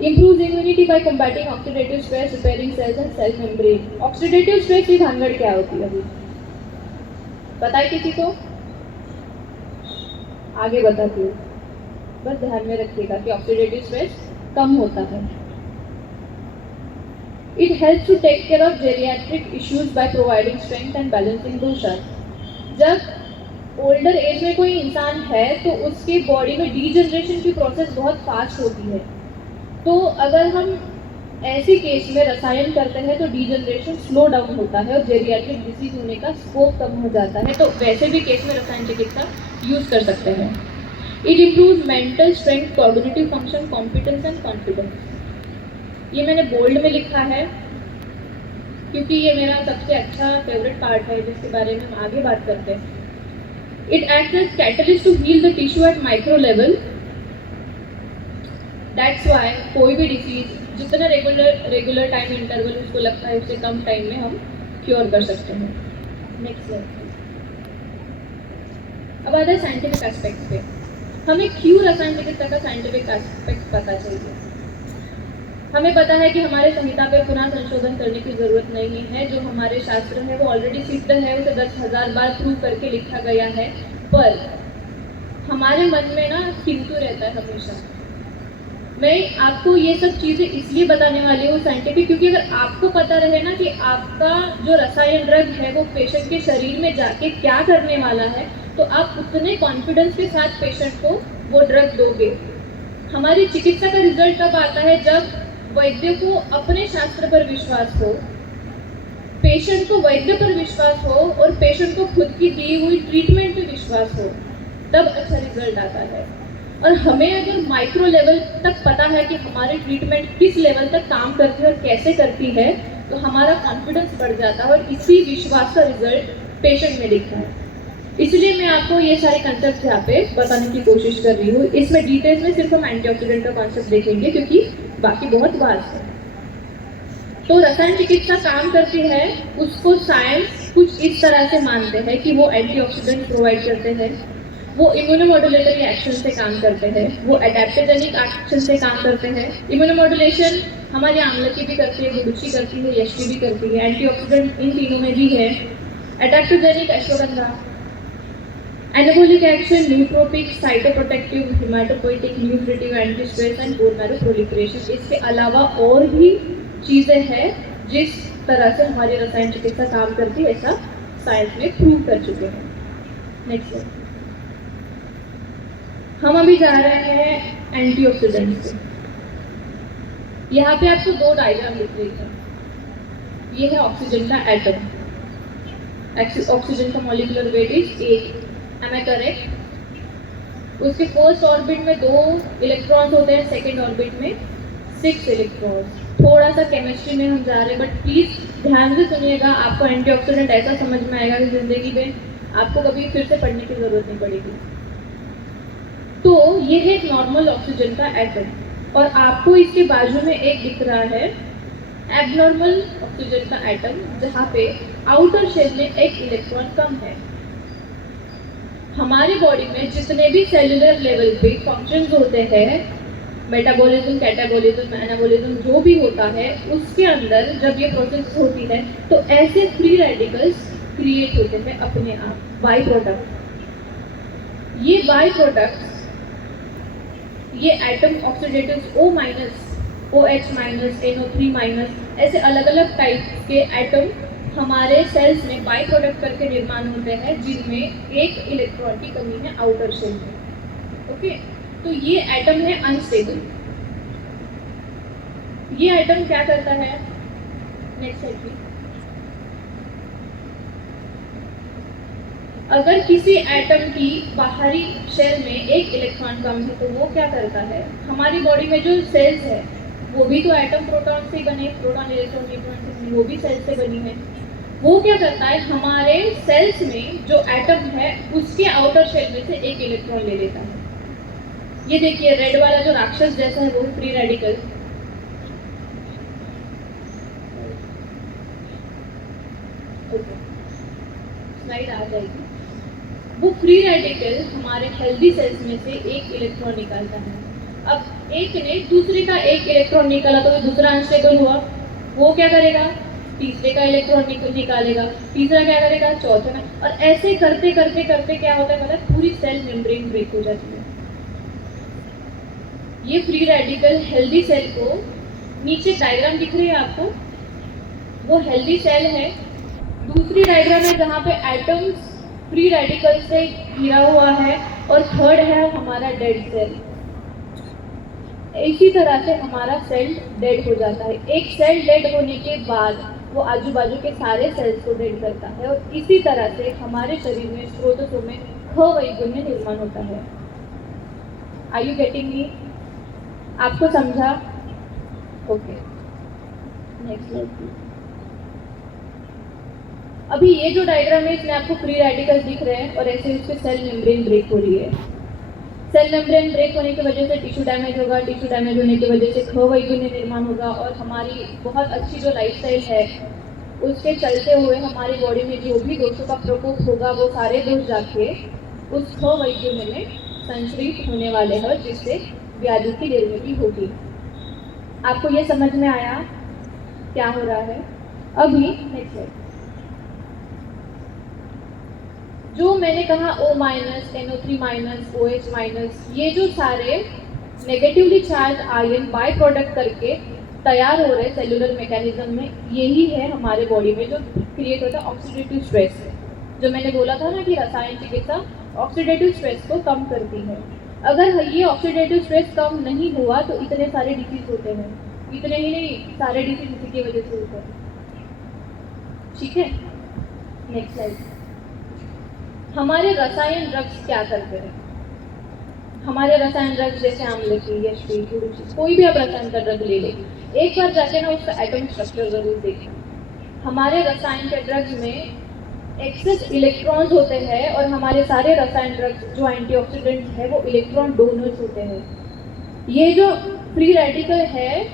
Improves immunity by combating oxidative stress, repairing cells and cell membrane. Oxidative stress की भानगड़ क्या होती है अभी पता है किसी को? आगे बताती हूँ, बस ध्यान में रखिएगा कि ऑक्सीडेटिव स्ट्रेस कम होता है। It helps to take care of geriatric issues by providing strength and balancing dosha. जब ओल्डर एज में कोई इंसान है तो उसकी बॉडी में डीजनरेशन की प्रोसेस बहुत फास्ट होती है, तो अगर हम ऐसी केस में रसायन करते हैं तो डीजनरेशन स्लो डाउन होता है और जेरियाट्रिक डिसीज होने का स्कोप कम हो जाता है, तो वैसे भी केस में रसायन चिकित्सा यूज कर सकते हैं। It improves mental strength, cognitive function, competence and confidence. ये मैंने बोल्ड में लिखा है क्योंकि ये मेरा सबसे अच्छा फेवरेट पार्ट है जिसके बारे में हम आगे बात करते हैं। It acts as catalyst to heal the tissue at micro level that's why कोई भी डिसीज जितना रेगुलर टाइम इंटरवल उसको लगता है उससे कम टाइम में हम क्योर कर सकते हैं। Next slide. अब आता है साइंटिफिक एस्पेक्ट पे। हमें क्यों रसायन चिकित्सा का साइंटिफिक एस्पेक्ट पता चाहिए। हमें पता है कि हमारे संहिता पे पुनः संशोधन करने की जरूरत नहीं है। जो हमारे शास्त्र है वो ऑलरेडी सिद्ध है, उसे 10,000 बार प्रूव करके लिखा गया है। पर हमारे मन में ना किंतु रहता है हमेशा। मैं आपको ये सब चीज़ें इसलिए बताने वाली हूँ साइंटिफिक, क्योंकि अगर आपको पता रहे ना कि आपका जो रसायन ड्रग है वो पेशेंट के शरीर में जाके क्या करने वाला है, तो आप उतने कॉन्फिडेंस के साथ पेशेंट को वो ड्रग दोगे। हमारी चिकित्सा का रिजल्ट तब आता है जब वैद्य को अपने शास्त्र पर विश्वास हो, पेशेंट को वैद्य पर विश्वास हो और पेशेंट को खुद की दी हुई ट्रीटमेंट पे विश्वास हो, तब अच्छा रिजल्ट आता है। और हमें अगर माइक्रो लेवल तक पता है कि हमारी ट्रीटमेंट किस लेवल तक काम करती है और कैसे करती है, तो हमारा कॉन्फिडेंस बढ़ जाता है और इसी विश्वास का रिजल्ट पेशेंट में दिखता है। इसलिए मैं आपको ये सारे कंसेप्ट यहाँ पे बताने की कोशिश कर रही हूँ। इसमें डिटेल्स में सिर्फ हम एंटीऑक्सीडेंट का कॉन्सेप्ट देखेंगे क्योंकि बाकी बहुत वास्ट है। तो रसायन चिकित्सा काम करती है, उसको साइंस कुछ इस तरह से मानते हैं कि वो एंटीऑक्सीडेंट प्रोवाइड करते हैं, वो इम्यूनोमॉड्यूलेटरी एक्शन से काम करते हैं, वो एडेप्टोजेनिक एक्शन से काम करते हैं। इम्यूनोमॉड्यूलेशन हमारी आमलकी भी करती है, गुड़ुची करती है, यष्टि भी करती है। एंटीऑक्सीडेंट इन तीनों में भी है। Adaptogenic ashwagandha, anabolic action nootropic, cytoprotective, haematopoietic, nutritive, anti stress and bone marrow proliferation. इसके अलावा और भी चीज़ें हैं जिस तरह से हमारी रसायन चिकित्सा काम करती है, ऐसा साइंस में प्रूव कर चुके हैं। नेक्स्ट, हम अभी जा रहे हैं एंटीऑक्सीडेंट से। यहाँ पे आपको दो डायग्राम दिख रही है। ये है ऑक्सीजन का एटम, ऑक्सीजन का molecular weight is 8, am I correct. उसके फर्स्ट ऑर्बिट में 2 इलेक्ट्रॉन्स होते हैं, सेकेंड ऑर्बिट में 6 इलेक्ट्रॉन्स। थोड़ा सा केमिस्ट्री में हम जा रहे हैं, बट प्लीज ध्यान से सुनिएगा। आपको एंटीऑक्सीडेंट ऐसा समझ में आएगा कि जिंदगी में आपको कभी फिर से पढ़ने की जरूरत नहीं पड़ेगी। तो ये है एक नॉर्मल ऑक्सीजन का एटम और आपको इसके बाजू में एक दिख रहा है एबनॉर्मल ऑक्सीजन का एटम, जहाँ पे आउटर शेल में एक इलेक्ट्रॉन कम है। हमारी बॉडी में जितने भी सेलुलर लेवल पे फंक्शंस होते हैं, मेटाबॉलिज्म, कैटाबॉलिज्म, एनाबॉलिज्म जो भी होता है, उसके अंदर जब ये प्रोसेस होती है तो ऐसे फ्री रेडिकल्स क्रिएट होते हैं अपने आप, बाई प्रोडक्ट। ये बाई प्रोडक्ट, ये atom oxidatives O minus, OH minus, NO3 minus, ऐसे अलग अलग टाइप के एटम हमारे सेल्स में बाई प्रोडक्ट करके निर्माण होते हैं, जिनमें एक इलेक्ट्रॉन की कमी है आउटर शेल में। ओके, तो ये एटम है अनस्टेबल। ये एटम क्या करता है, नेक्स्ट स्लाइड प्लीज। अगर किसी एटम की बाहरी शेल में एक इलेक्ट्रॉन कम है तो वो क्या करता है, हमारी बॉडी में जो सेल्स है वो भी तो एटम प्रोटॉन से बने, प्रोटॉन इलेक्ट्रॉन न्यूट्रॉन से बनी, वो भी सेल से बनी है। वो क्या करता है, हमारे सेल्स में जो एटम है उसके आउटर शेल में से एक इलेक्ट्रॉन ले लेता है। ये देखिए रेड वाला जो राक्षस जैसा है वो फ्री रेडिकल, स्लाइड आ जाएगी। वो फ्री रेडिकल हमारे हेल्दी सेल्स में से एक इलेक्ट्रॉन निकालता है। अब एक ने दूसरे का एक इलेक्ट्रॉन निकाला तो दूसरा अनस्टेबल हुआ, वो क्या करेगा, तीसरे का इलेक्ट्रॉन निकालेगा, तीसरा क्या करेगा, चौथे का, और ऐसे करते करते करते क्या होता है, मतलब पूरी सेल मेम्ब्रेन ब्रेक हो जाती है। ये फ्री रेडिकल हेल्दी सेल को, नीचे डायग्राम दिख रही है आपको, वो हेल्दी सेल है। दूसरी डायग्राम है जहाँ पे एटम्स फ्री रेडिकल से घिरा हुआ है और थर्ड है हमारा डेड सेल। इसी तरह से हमारा सेल डेड हो जाता है। एक सेल डेड होने के बाद वो आजू बाजू के सारे सेल्स को डेड करता है और इसी तरह से हमारे शरीर में स्रोतों में खवैगुण्य निर्माण होता है। Are you getting me? आपको समझा? Okay, next slide please. अभी ये जो डायग्राम है इसमें आपको फ्री रेडिकल्स दिख रहे हैं और ऐसे उसके सेल मेम्ब्रेन ब्रेक हो रही है। सेल मेम्ब्रेन ब्रेक होने की वजह से टिश्यू डैमेज होगा, टिश्यू डैमेज होने की वजह से खवैगुण्य निर्माण होगा और हमारी बहुत अच्छी जो लाइफस्टाइल है उसके चलते हुए हमारी बॉडी में जो भी दोषों का प्रकोप होगा वो सारे दोष जाके उस खवैगुण्य में संश्रित होने वाले हैं, जिससे व्याधि की निर्मिति होगी। आपको ये समझ में आया क्या हो रहा है? अभी नेक्स्ट स्लाइड। जो मैंने कहा O-, NO3-, OH-, ये जो सारे negatively charge ion by product करके तैयार हो रहे सेलुलर मैकेनिज्म में, यही है हमारे बॉडी में जो क्रिएट होता है ऑक्सीडेटिव स्ट्रेस। जो मैंने बोला था ना कि रसायन चिकित्सा ऑक्सीडेटिव स्ट्रेस को कम करती है। अगर ये ऑक्सीडेटिव स्ट्रेस कम नहीं हुआ तो इतने सारे डिसीज होते हैं, इतने ही नहीं सारे डिसीज इसी की वजह से होते हैं। ठीक है, नेक्स्ट स्लाइड। हमारे रसायन ड्रग्स क्या करते हैं? हमारे रसायन ड्रग्स जैसे आम्लकी, यशवी, कोई भी आप रसायन का ड्रग ले लें, एक बार जाके ना उसका एटॉमिक स्ट्रक्चर जरूर देखें। हमारे रसायन के ड्रग्स में एक्सेस इलेक्ट्रॉन्स होते हैं और हमारे सारे रसायन ड्रग्स जो एंटीऑक्सीडेंट्स है वो इलेक्ट्रॉन डोनर्स होते हैं। ये जो फ्री रेडिकल है,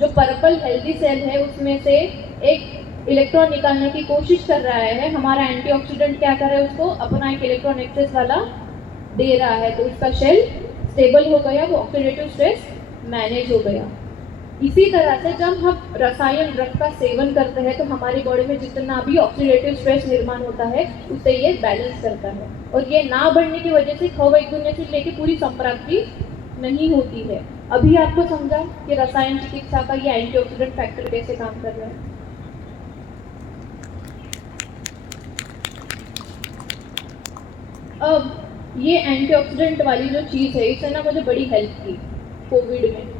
जो पर्पल हेल्दी सेल है, उसमें से एक इलेक्ट्रॉन निकालने की कोशिश कर रहा है। हमारा एंटीऑक्सीडेंट क्या कर रहा है? उसको अपना एक इलेक्ट्रॉन एक्सेस वाला दे रहा है, तो उसका शेल स्टेबल हो गया, वो ऑक्सीडेटिव स्ट्रेस मैनेज हो गया। इसी तरह से जब हम रसायन ड्रग का सेवन करते हैं तो हमारी बॉडी में जितना भी ऑक्सीडेटिव स्ट्रेस निर्माण होता है उसे ये बैलेंस करता है, और ये ना बढ़ने की वजह से खवैगुण्य से लेके पूरी संप्राप्ति नहीं होती है। अभी आपको समझा कि रसायन चिकित्सा का ये एंटीऑक्सीडेंट फैक्टर कैसे काम कर रहा है। अब ये एंटीऑक्सीडेंट वाली जो चीज़ है इससे ना मुझे बड़ी हेल्प की कोविड में।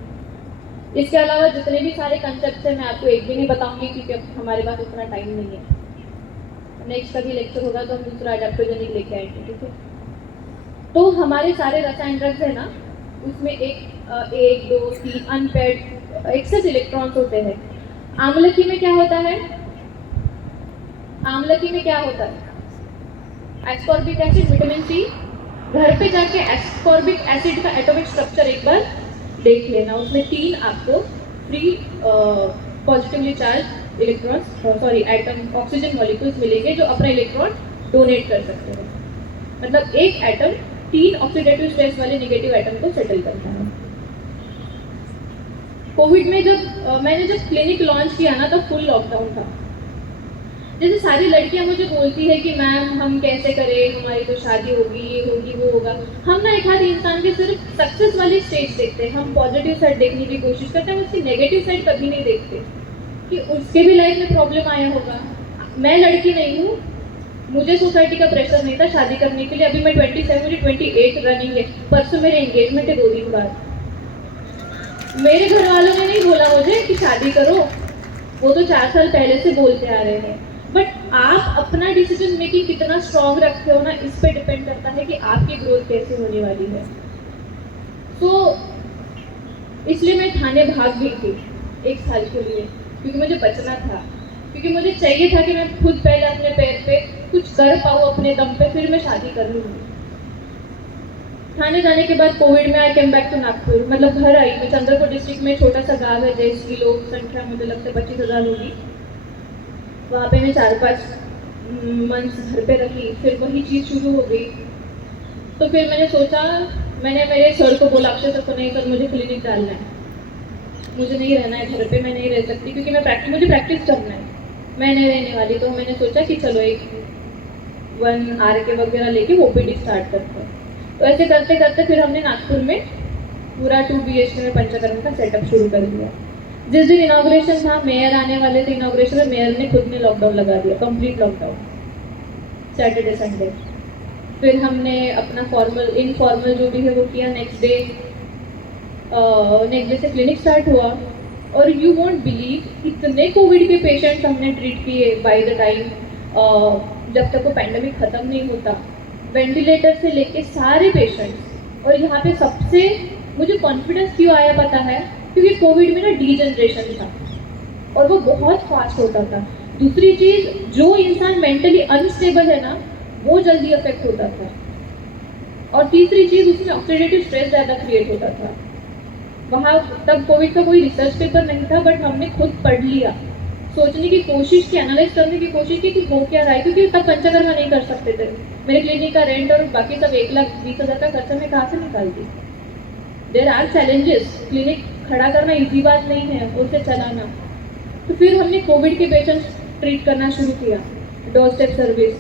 इसके अलावा जितने भी सारे कंसेप्ट हैं मैं आपको एक भी नहीं बताऊंगी क्योंकि अब हमारे पास उतना टाइम नहीं है। नेक्स्ट कभी लेक्चर होगा तो हम दूसरा अडेप्टोजेनिक लेके आएंगे, ठीक है। तो हमारे सारे रसायन ड्रग्स है ना, उसमें एक दो तीन अनपेयर्ड एक्सेस इलेक्ट्रॉन्स होते हैं। आम्लकी में क्या होता है? आम्लकी में क्या होता है? Ascorbic acid, vitamin C. घर पे जाके एस्कॉर्बिक एसिड का एटॉमिक स्ट्रक्चर एक बार देख लेना। उसमें 3 आपको free positively charge atom oxygen molecules मिलेंगे जो अपना इलेक्ट्रॉन डोनेट कर सकते हैं। मतलब एक एटम 3 ऑक्सीडेटिव स्ट्रेस वाले नेगेटिव एटम को सेटल करता है। कोविड में मैंने जब क्लिनिक लॉन्च किया ना तब फुल लॉकडाउन था। जैसे सारी लड़कियां मुझे बोलती है कि मैम हम कैसे करें, हमारी तो शादी होगी, ये होगी, वो होगा। हम ना एक आध इंसान के सिर्फ सक्सेस वाली स्टेज देखते हैं, हम पॉजिटिव साइड देखने की कोशिश करते हैं, उसकी नेगेटिव साइड कभी नहीं देखते कि उसके भी लाइफ में प्रॉब्लम आया होगा। मैं लड़की नहीं हूँ, मुझे सोसाइटी का प्रेशर नहीं था शादी करने के लिए। अभी मैं 27 मुझे 28 रनिंग है। परसों मेरे एंगेजमेंट है 2 दिन बाद। मेरे घर वालों ने नहीं बोला मुझे कि शादी करो, वो तो 4 साल पहले से बोलते आ रहे हैं। बट आप अपना डिसीजन मेकिंग कितना स्ट्रॉन्ग रखते हो ना, इस पे डिपेंड करता है कि आपकी ग्रोथ कैसे होने वाली है। तो इसलिए मैं थाने भाग गई थी 1 साल के लिए, क्योंकि मुझे बचना था, क्योंकि मुझे चाहिए था कि मैं खुद पहले अपने पैर पे कुछ कर पाऊँ अपने दम पे, फिर मैं शादी कर लूँगी। थाने जाने के बाद कोविड में आई केम बैक टू नागपुर, मतलब घर आई। मैं चंद्रपुर डिस्ट्रिक्ट में छोटा सा गाँव है जिसकी लोग संख्या मुझे लगता है 25,000 होगी। वहाँ पे मैं 4-5 मंथ्स घर पे रही, फिर वही चीज़ शुरू हो गई। तो फिर मैंने सोचा, मैंने मेरे सर को बोला, अक्षय सर को, नहीं सर मुझे क्लिनिक डालना है, मुझे नहीं रहना है घर पे, मैं नहीं रह सकती क्योंकि मुझे प्रैक्टिस करना है, मैं नहीं रहने वाली। तो मैंने सोचा कि चलो एक 1 RK वगैरह लेके OPD स्टार्ट करते हैं। तो ऐसे करते करते फिर हमने नागपुर में पूरा 2 BHK में पंचकर्म का सेटअप शुरू कर दिया। जिस दिन इनॉग्रेशन था, मेयर आने वाले थे इनॉग्रेशन में, मेयर ने खुद ने लॉकडाउन लगा दिया, कंप्लीट लॉकडाउन, सैटरडे संडे। फिर हमने अपना फॉर्मल इनफॉर्मल जो भी है वो किया। नेक्स्ट डे से क्लिनिक स्टार्ट हुआ और यू वोंट बिलीव इतने कोविड के पेशेंट्स हमने ट्रीट किए बाय द टाइम, जब तक वो पैंडेमिक ख़त्म नहीं होता। वेंटिलेटर से लेके सारे पेशेंट्स। और यहाँ पे सबसे मुझे कॉन्फिडेंस क्यों आया पता है? क्योंकि कोविड में ना डीजनरेशन था और वो बहुत फास्ट होता था। दूसरी चीज़, जो इंसान मेंटली अनस्टेबल है ना वो जल्दी अफेक्ट होता था। और तीसरी चीज़, उसमें ऑक्सीडेटिव स्ट्रेस ज़्यादा क्रिएट होता था। वहाँ तब कोविड का कोई रिसर्च पेपर नहीं था, बट हमने खुद पढ़ लिया, सोचने की कोशिश की, एनालाइज करने की कोशिश की कि हो क्या रहा है, क्योंकि तब पंचकर्मा नहीं कर सकते थे। मेरे क्लिनिक का रेंट और बाकी सब 1,20,000 का खर्चा मैं कहाँ से निकालती। देर आर चैलेंजेस, क्लिनिक खड़ा करना इजी बात नहीं है, उसे चलाना। तो फिर हमने कोविड के पेशेंट्स ट्रीट करना शुरू किया, डोर स्टेप सर्विस।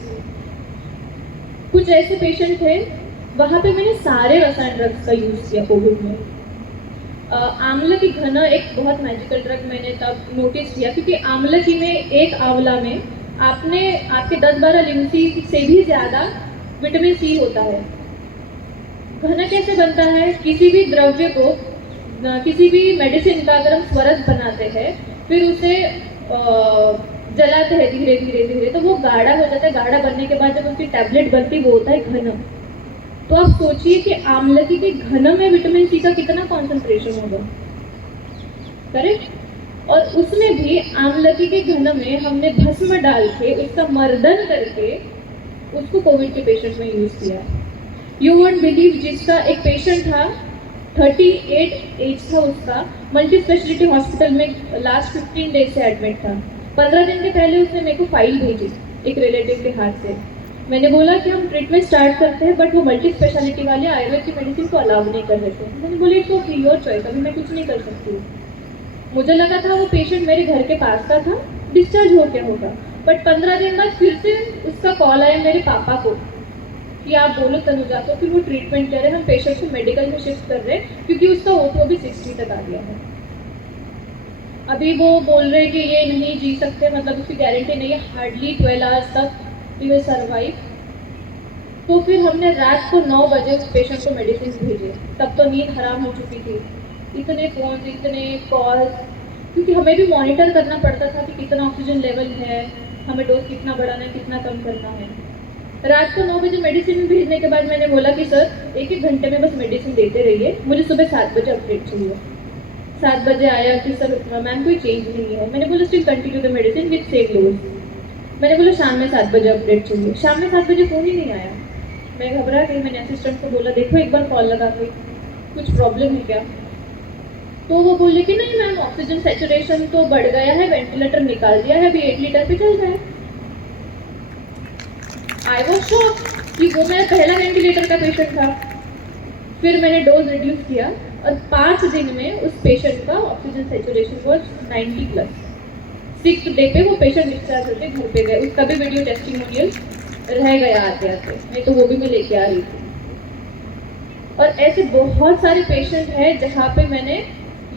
कुछ ऐसे पेशेंट थे, वहाँ पे मैंने सारे रसायन ड्रग्स का यूज़ किया कोविड में। आंवला की घन एक बहुत मैजिकल ड्रग मैंने तब नोटिस किया, क्योंकि आंवला की में एक आंवला में आपके 10-12 लिंसी से भी ज़्यादा विटामिन सी होता है। घन कैसे बनता है? किसी भी द्रव्य को, किसी भी मेडिसिन का अगर हम स्वरस बनाते हैं, फिर उसे जलाते हैं धीरे धीरे धीरे, तो वो गाढ़ा हो जाता है। गाढ़ा बनने के बाद जब उसकी टैबलेट बनती है, वो होता है घन। तो आप सोचिए कि आमलकी के घन में विटामिन सी का कितना कॉन्सेंट्रेशन होगा, करेक्ट। और उसमें भी आमलकी के घन में हमने भस्म डाल के उसका मर्दन करके उसको कोविड के पेशेंट में यूज किया। यू वोंट बिलीव, जिसका एक पेशेंट था, 38 एज था उसका, मल्टी स्पेशलिटी हॉस्पिटल में लास्ट 15 डेज से एडमिट था। 15 दिन के पहले उसने मेरे को फाइल भेजी एक रिलेटिव के हाथ से। मैंने बोला कि हम ट्रीटमेंट स्टार्ट करते हैं, बट वो मल्टी स्पेशलिटी वाले आयुर्वेद की मेडिसिन को अलाउ नहीं कर रहे थे। मैंने बोला इट्स ओके, योर चॉइस, अभी मैं कुछ नहीं कर सकती हूँ। मुझे लगा था वो पेशेंट मेरे घर के पास का था, डिस्चार्ज हो गया होगा, बट 15 दिन बाद फिर से उसका कॉल आया मेरे पापा को कि आप बोलो तनुजा को, फिर वो ट्रीटमेंट कर रहे हैं, हम पेशेंट को मेडिकल में शिफ्ट कर रहे हैं, क्योंकि उसका ओपो भी 60 तक आ गया है। अभी वो बोल रहे कि ये नहीं जी सकते, मतलब उसकी गारंटी नहीं है, हार्डली 12 आवर्स तक ही वे सर्वाइव। तो फिर हमने रात को 9 बजे उस पेशेंट को मेडिसिन भेजे। तब तो नींद हराम हो चुकी थी, इतने फोन, इतने कॉल्स, क्योंकि हमें भी मॉनिटर करना पड़ता था कि कितना ऑक्सीजन लेवल है, हमें डोज कितना बढ़ाना है, कितना कम करना है। रात को 9 बजे मेडिसिन भेजने के बाद मैंने बोला कि सर 1-1 घंटे में बस मेडिसिन देते रहिए, मुझे सुबह 7 बजे अपडेट चाहिए। 7 बजे आया कि सर मैम कोई चेंज नहीं है। मैंने बोला still continue the medicine with same dose. मैंने बोला शाम में 7 बजे अपडेट चाहिए। शाम में 7 बजे फ़ोन ही नहीं आया। मैं घबरा गई, मैंने असिस्टेंट को बोला देखो एक बार कॉल लगा के, कुछ प्रॉब्लम है क्या। तो वो बोले कि नहीं मैम, ऑक्सीजन सैचुरेशन तो बढ़ गया है, वेंटिलेटर निकाल दिया है, अभी 8 लीटर पे चल रहा है। आई वॉज शॉक कि वो मेरा पहला वेंटिलेटर का पेशेंट था। फिर मैंने डोज रिड्यूस किया और 5 दिन में उस पेशेंट का oxygen saturation was 90+। 6th day पे वो पेशेंट डिस्चार्ज होकर घर पे गए। उसका भी वीडियो टेस्टिमोनियल रह गया आते आते, नहीं तो वो भी मैं लेके आ रही थी। और ऐसे बहुत सारे पेशेंट हैं जहाँ पे मैंने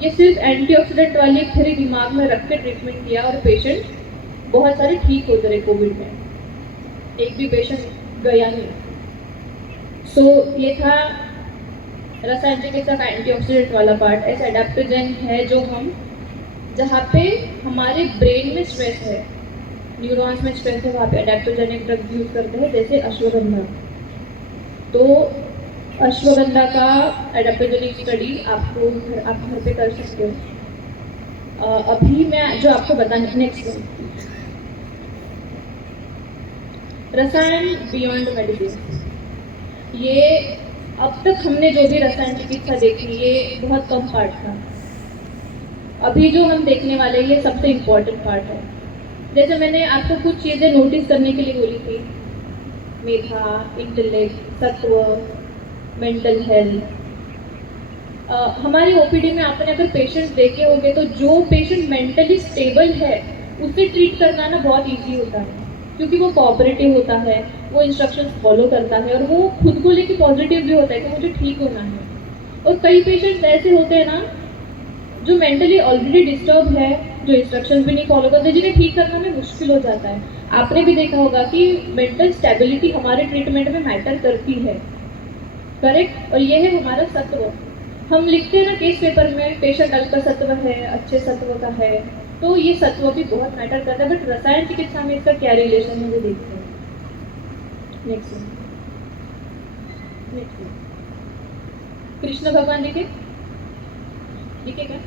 ये सिर्फ एंटीऑक्सीडेंट वाली थ्योरी दिमाग में रख के ट्रीटमेंट किया और पेशेंट बहुत सारे ठीक होते रहे कोविड में, एक भी पेशेंट गया नहीं। सो ये था रसायन चिकित्सा का एंटीऑक्सीडेंट वाला पार्ट। ऐसे एडेप्टोजेन है जो हम, जहाँ पे हमारे ब्रेन में स्ट्रेस है, न्यूरॉन्स में स्ट्रेस है, वहाँ पे एडेप्टोजेनिक ड्रग यूज करते हैं, जैसे अश्वगंधा। तो अश्वगंधा का एडेप्टोजेनिक स्टडी आप घर पे कर सकते हो। अभी मैं जो आपको बताने, नेक्स्ट रसायन बियॉन्ड मेडिसिन। ये अब तक हमने जो भी रसायन चिकित्सा देखी, ये बहुत कम पार्ट था। अभी जो हम देखने वाले ये सबसे इम्पोर्टेंट पार्ट है। जैसे मैंने आपको कुछ चीज़ें नोटिस करने के लिए बोली थी, मेधा, इंटेलेक्ट, सत्व, मेंटल हेल्थ। हमारी ओपीडी में आपने अगर पेशेंट देखे होंगे तो जो पेशेंट मेंटली स्टेबल है उसे ट्रीट करना ना बहुत इजी होता है, क्योंकि वो कोऑपरेटिव होता है, वो इंस्ट्रक्शंस फॉलो करता है और वो खुद को लेके पॉजिटिव भी होता है कि मुझे ठीक होना है। और कई पेशेंट्स ऐसे होते हैं ना जो मेंटली ऑलरेडी डिस्टर्ब है, जो इंस्ट्रक्शंस भी नहीं फॉलो करते, जिन्हें ठीक करना में मुश्किल हो जाता है। आपने भी देखा होगा कि मेंटल स्टेबिलिटी हमारे ट्रीटमेंट में मैटर करती है, करेक्ट। और ये है हमारा सत्व। हम लिखते हैं ना केस पेपर में, पेशेंट अल्प सत्व है, अच्छे सत्व का है, तो ये सत्व भी बहुत मैटर करता है। बट रसायन चिकित्सा में इसका क्या रिलेशन है वो देखते हैं। नेक्स्ट कृष्ण भगवान लिखे क्या?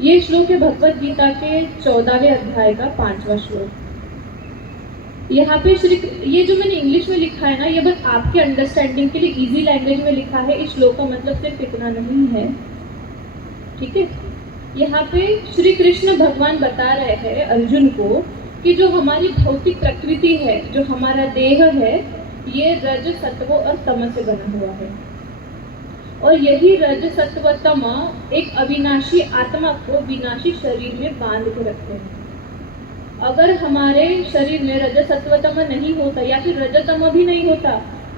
ये श्लोक है भगवत गीता के 14वें अध्याय का 5वां श्लोक। यहाँ पे श्री, ये जो मैंने इंग्लिश में लिखा है ना, ये बस आपके अंडरस्टैंडिंग के लिए इजी लैंग्वेज में लिखा है। इस श्लोक का मतलब सिर्फ इतना नहीं है, ठीक है। यहाँ पे श्री कृष्ण भगवान बता रहे हैं अर्जुन को कि जो हमारी भौतिक प्रकृति है, जो हमारा देह है, ये रज सत्व और तम से बना हुआ है। और यही रज सत्व तम एक अविनाशी आत्मा को विनाशी शरीर में बांध के रखते हैं। अगर हमारे शरीर में रज सत्व तम नहीं होता या फिर रजतम भी नहीं होता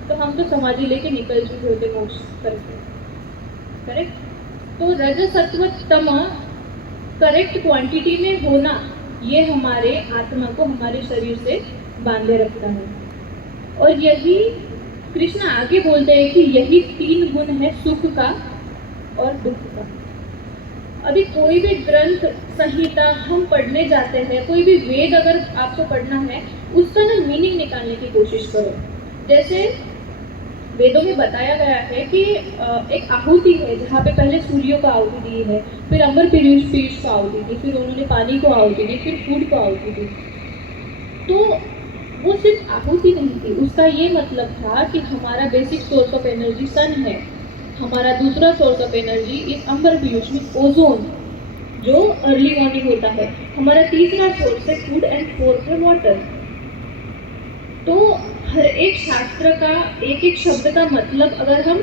तो हम तो समाधि लेके निकल चुके होते मोक्ष करके, करेक्ट। तो रज सत्व तम करेक्ट क्वांटिटी में होना, ये हमारे आत्मा को हमारे शरीर से बांधे रखता है। और यही कृष्ण आगे बोलते हैं कि यही 3 गुण है सुख का और दुख का। अभी कोई भी ग्रंथ संहिता हम पढ़ने जाते हैं, कोई भी वेद अगर आपको पढ़ना है, उसका ना मीनिंग निकालने की कोशिश करो। जैसे वेदों में बताया गया है कि एक आहुति है जहाँ पे पहले सूर्य को आहुति दी है, फिर अंबर पीयूष को आहुति दी, फिर उन्होंने पानी को आहुति दी, फिर फूड को आहुति दी। तो वो सिर्फ आहुति नहीं थी, उसका ये मतलब था कि हमारा basic source of energy sun है, हमारा दूसरा सोर्स ऑफ एनर्जी इस अंबर पीयूष में ओजोन जो अर्ली मॉर्निंग होता है, हमारा तीसरा सोर्स है फूड एंड फोर्थ है वाटर। तो हर एक शास्त्र का एक एक शब्द का मतलब अगर हम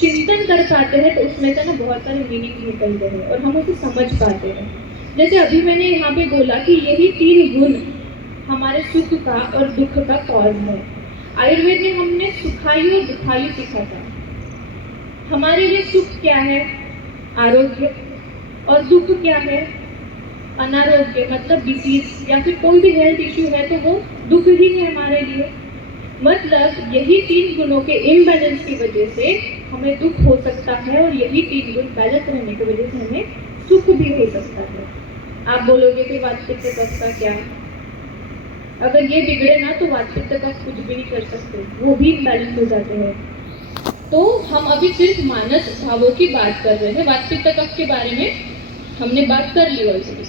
चिंतन कर पाते हैं तो उसमें से ना बहुत सारे मीनिंग निकलते हैं और हम उसे समझ पाते हैं। जैसे अभी मैंने यहाँ पे बोला कि यही 3 गुण हमारे सुख का और दुख का कॉज है। आयुर्वेद में हमने सुखायु और दुखायु सीखा था। हमारे लिए सुख क्या है? आरोग्य। और दुख क्या है? अनारोग्य, मतलब डिसीज या फिर कोई भी हेल्थ इश्यू है तो वो दुख ही है हमारे लिए। मतलब यही 3 गुणों के इम्बैलेंस की वजह से हमें दुख हो सकता है और यही 3 गुण बैलेंस रहने की वजह से हमें सुख भी हो सकता है। आप बोलोगे कि वात पित्त कफ का क्या? अगर ये बिगड़े ना तो वात पित्त कफ कुछ भी नहीं कर सकते, वो भी इम्बैलेंस हो जाते हैं। तो हम अभी सिर्फ मानस भावों की बात कर रहे हैं। वात पित्त कफ के बारे में हमने बात कर ली ऑलरेडी।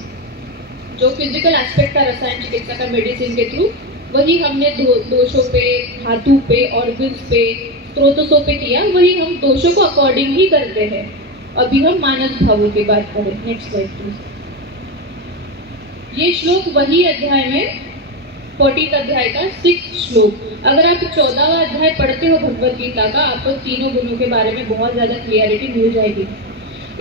जो फिजिकल एस्पेक्ट था रसायन चिकित्सा का मेडिसिन के थ्रू, वही हमने दोषों पे, धातु पे, ऑर्गन्स पे, स्रोतों पे किया, वही हम दोषों को अकॉर्डिंग ही करते हैं। अभी हम मानस भावों की बात करें। Next slide please. ये श्लोक वही अध्याय में 40 अध्याय का 6 श्लोक। अगर आप 14वां अध्याय पढ़ते हो भगवत गीता का, आपको तीनों गुणों के बारे में बहुत ज्यादा क्लियरिटी मिल जाएगी।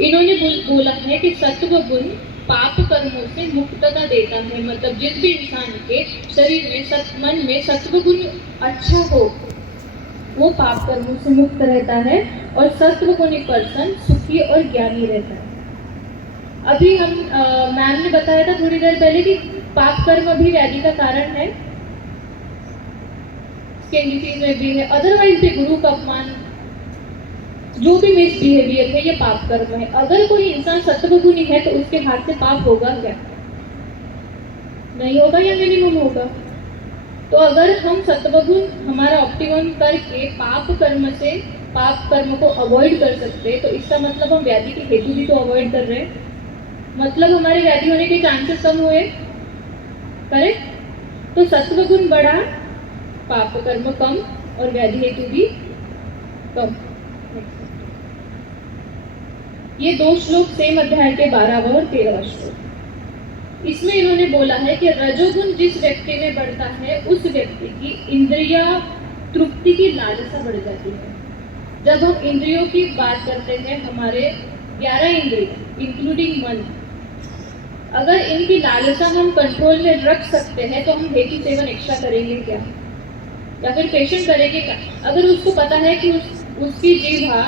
इन्होंने बोला है कि सत्व गुण पाप कर्मों से मुक्तता देता है। मतलब जिस भी इंसान के शरीर में मन में सत्व गुण अच्छा हो वो पाप कर्मों से मुक्त रहता है और सत्व गुणी पर्सन सुखी और ज्ञानी रहता है। अभी हम मैम ने बताया था थोड़ी देर पहले कि पाप कर्म भी व्याधि का कारण है, स्किन डिसीज में भी है, अदरवाइज भी गुरु का अपमान, जो भी मिसबिहेवियर है ये पाप कर्म है। अगर कोई इंसान सत्वगुणी है तो उसके हाथ से पाप होगा क्या? नहीं होगा या मिनिमम होगा। तो अगर हम सत्वगुण हमारा ऑप्टिमम करके पाप कर्म को अवॉइड कर सकते तो इसका मतलब हम व्याधि के हेतु भी तो अवॉइड कर रहे हैं, मतलब हमारे व्याधि होने के चांसेस कम हुए, करेक्ट। तो सत्वगुण बढ़ा, पाप कर्म कम और व्याधि हेतु भी कम। ये 2 श्लोक सेम अध्याय के 12वां और 13वां श्लोक। इसमें इन्होंने बोला है कि रजोगुण जिस व्यक्ति में बढ़ता है उस व्यक्ति की इंद्रिया तृप्ति की लालसा बढ़ जाती है। जब हम इंद्रियों की बात करते हैं, हमारे 11 इंद्रिय इंक्लूडिंग मन, अगर इनकी लालसा हम कंट्रोल में रख सकते हैं तो हम हेतु सेवन एक्स्ट्रा करेंगे क्या, या फिर पेशेंट करेंगे क्या? अगर उसको पता है कि उसकी जीवा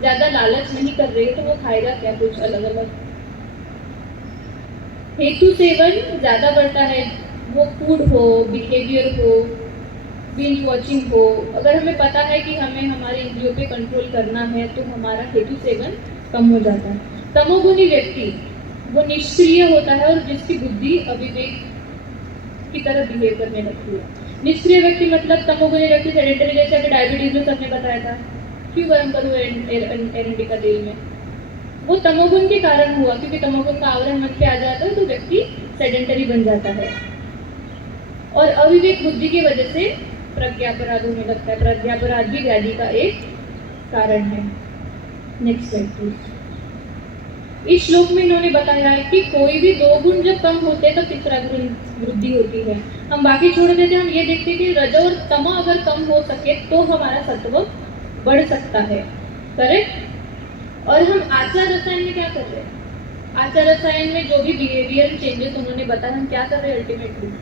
ज्यादा लालच नहीं कर रही है तो वो खाएगा क्या? कुछ अलग अलग। हेतु सेवन ज्यादा बढ़ता है, वो फूड हो, बिहेवियर हो, बिंज वॉचिंग हो। अगर हमें पता है कि हमें हमारे इंद्रियों पे कंट्रोल करना है तो हमारा हेतु सेवन कम हो जाता है। तमोगुणी व्यक्ति वो निष्क्रिय होता है और जिसकी बुद्धि अविवेक की तरह बिहेव करने लगती है। निष्क्रिय व्यक्ति मतलब तमोगुणी व्यक्ति सेडेंटरी, जैसे अभी डायबिटीज में सबने बताया था, क्यों गर्म करूँ एरंडी का तेल में, वो तमोगुण के कारण हुआ, क्योंकि तमोगुण का आवरण मन पे आ जाता है तो व्यक्ति सेडेंटरी बन जाता है। और अविवेक बुद्धि की वजह से प्रज्ञापराध होने लगता है। प्रज्ञापराध भी व्याधि का एक कारण है। Next slide please. इस श्लोक में इन्होंने बताया है कि कोई भी दो गुण जब कम होते हैं तो तीसरा गुण वृद्धि होती है। हम बाकी छोड़ देते हैं, हम ये देखते हैं कि रज और तम अगर कम हो सके तो हमारा सत्व बढ़ सकता है, करेक्ट। और हम आचार रसायन में क्या कर रहे हैं? आचार रसायन में जो भी बिहेवियर चेंजेस उन्होंने बताया, हम क्या कर रहे हैं? अल्टीमेटली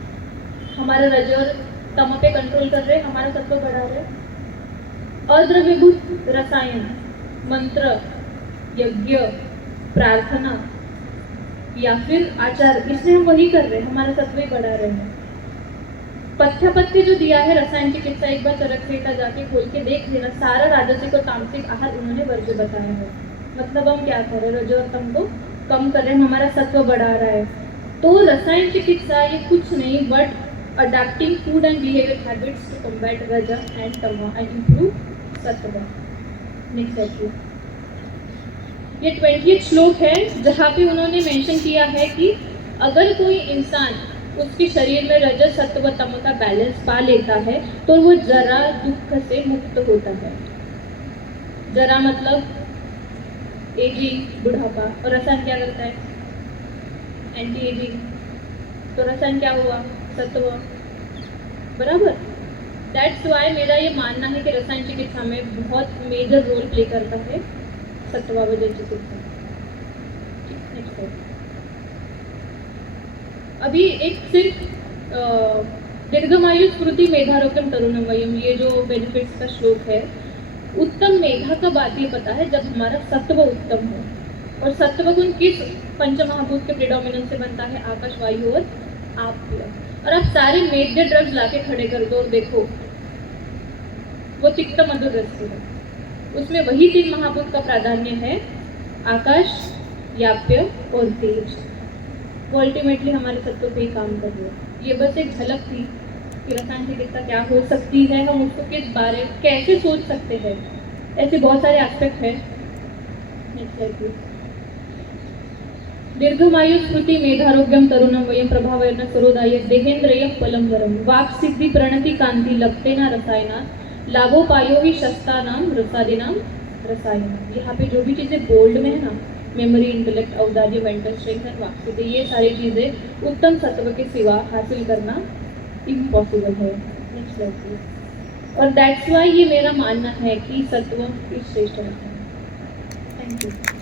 हमारा रज और तम पे कंट्रोल कर रहे हैं, हमारा सत्व बढ़ा रहे हैं। अद्रव्यभूत रसायन, मंत्र, यज्ञ, प्रार्थना या फिर आचार, इसमें हम वही कर रहे हैं, हमारा सत्व ही बढ़ा रहे हैं। पथ्य जो दिया है रसायन चिकित्सा, एक बार चरक संहिता जाके खोल के देख लेना, सारा राजसिक और तामसिक आहार उन्होंने वर्ज्य बताया है। मतलब हम क्या कर रहे हैं? रज और तम को कम कर रहे हैं, हमारा सत्व बढ़ा रहा है। तो रसायन चिकित्सा ये कुछ नहीं but adapting food and behavior habits to combat raja and tama and improve sattva. Next slide. ये 20th श्लोक है जहाँ पे उन्होंने मेंशन किया है कि अगर कोई इंसान उसके शरीर में रजस सत्व तम का बैलेंस पा लेता है तो वो जरा दुख से मुक्त होता है। जरा मतलब एजिंग, बुढ़ापा, और रसायन क्या करता है? Anti ageing. तो रसायन क्या हुआ? सत्व, बराबर। दैट्स वाई मेरा ये मानना है कि रसायन चिकित्सा में बहुत मेजर रोल प्ले करता है सत्वावजन चिकित्सा। अभी एक सिर्फ दीर्घमायु स्मृति मेधारोग्यम तरुणमयम, ये जो बेनिफिट्स का श्लोक है, उत्तम मेधा का बात ये पता है जब हमारा सत्व उत्तम हो। और सत्व गुण किस पंचमहाभूत के प्रेडोमिनेंस से बनता है? आकाश, वायु और आप। और आप सारे मेद्य ड्रग्स लाके खड़े कर दो और देखो वो तिक्त मधुर रस है, उसमें वही 3 महाभूत का प्राधान्य है, आकाश, याप्य और तेज। वो अल्टीमेटली हमारे सत्व पे ही काम कर रहे हैं। ये बस एक झलक थी कि रसायन चिकित्सा क्या हो सकती है, हम उसको किस बारे कैसे सोच सकते हैं, ऐसे बहुत सारे एस्पेक्ट है। दीर्घमायु स्मृति मेधारोग्यम तरुणम वयम प्रभावयन सरोदाय देहेन्द्रिय फलम वरम वाक् सिद्धि प्रणति कांति लप्तेना रसायना लाभोपायो ही शस्तानाम रसादिनाम रसायन। यहाँ पे जो भी चीजें बोल्ड में है ना, मेमोरी, इंटेलेक्ट, औदार्य, मेंटल स्ट्रेंथ एंड वाक् सिद्धि, ये सारी चीजें उत्तम सत्व के सिवा हासिल करना इम्पॉसिबल है। Next slide please. और दैट्स वाई ये मेरा मानना है कि सत्व इज श्रेष्ठ है। Thank you.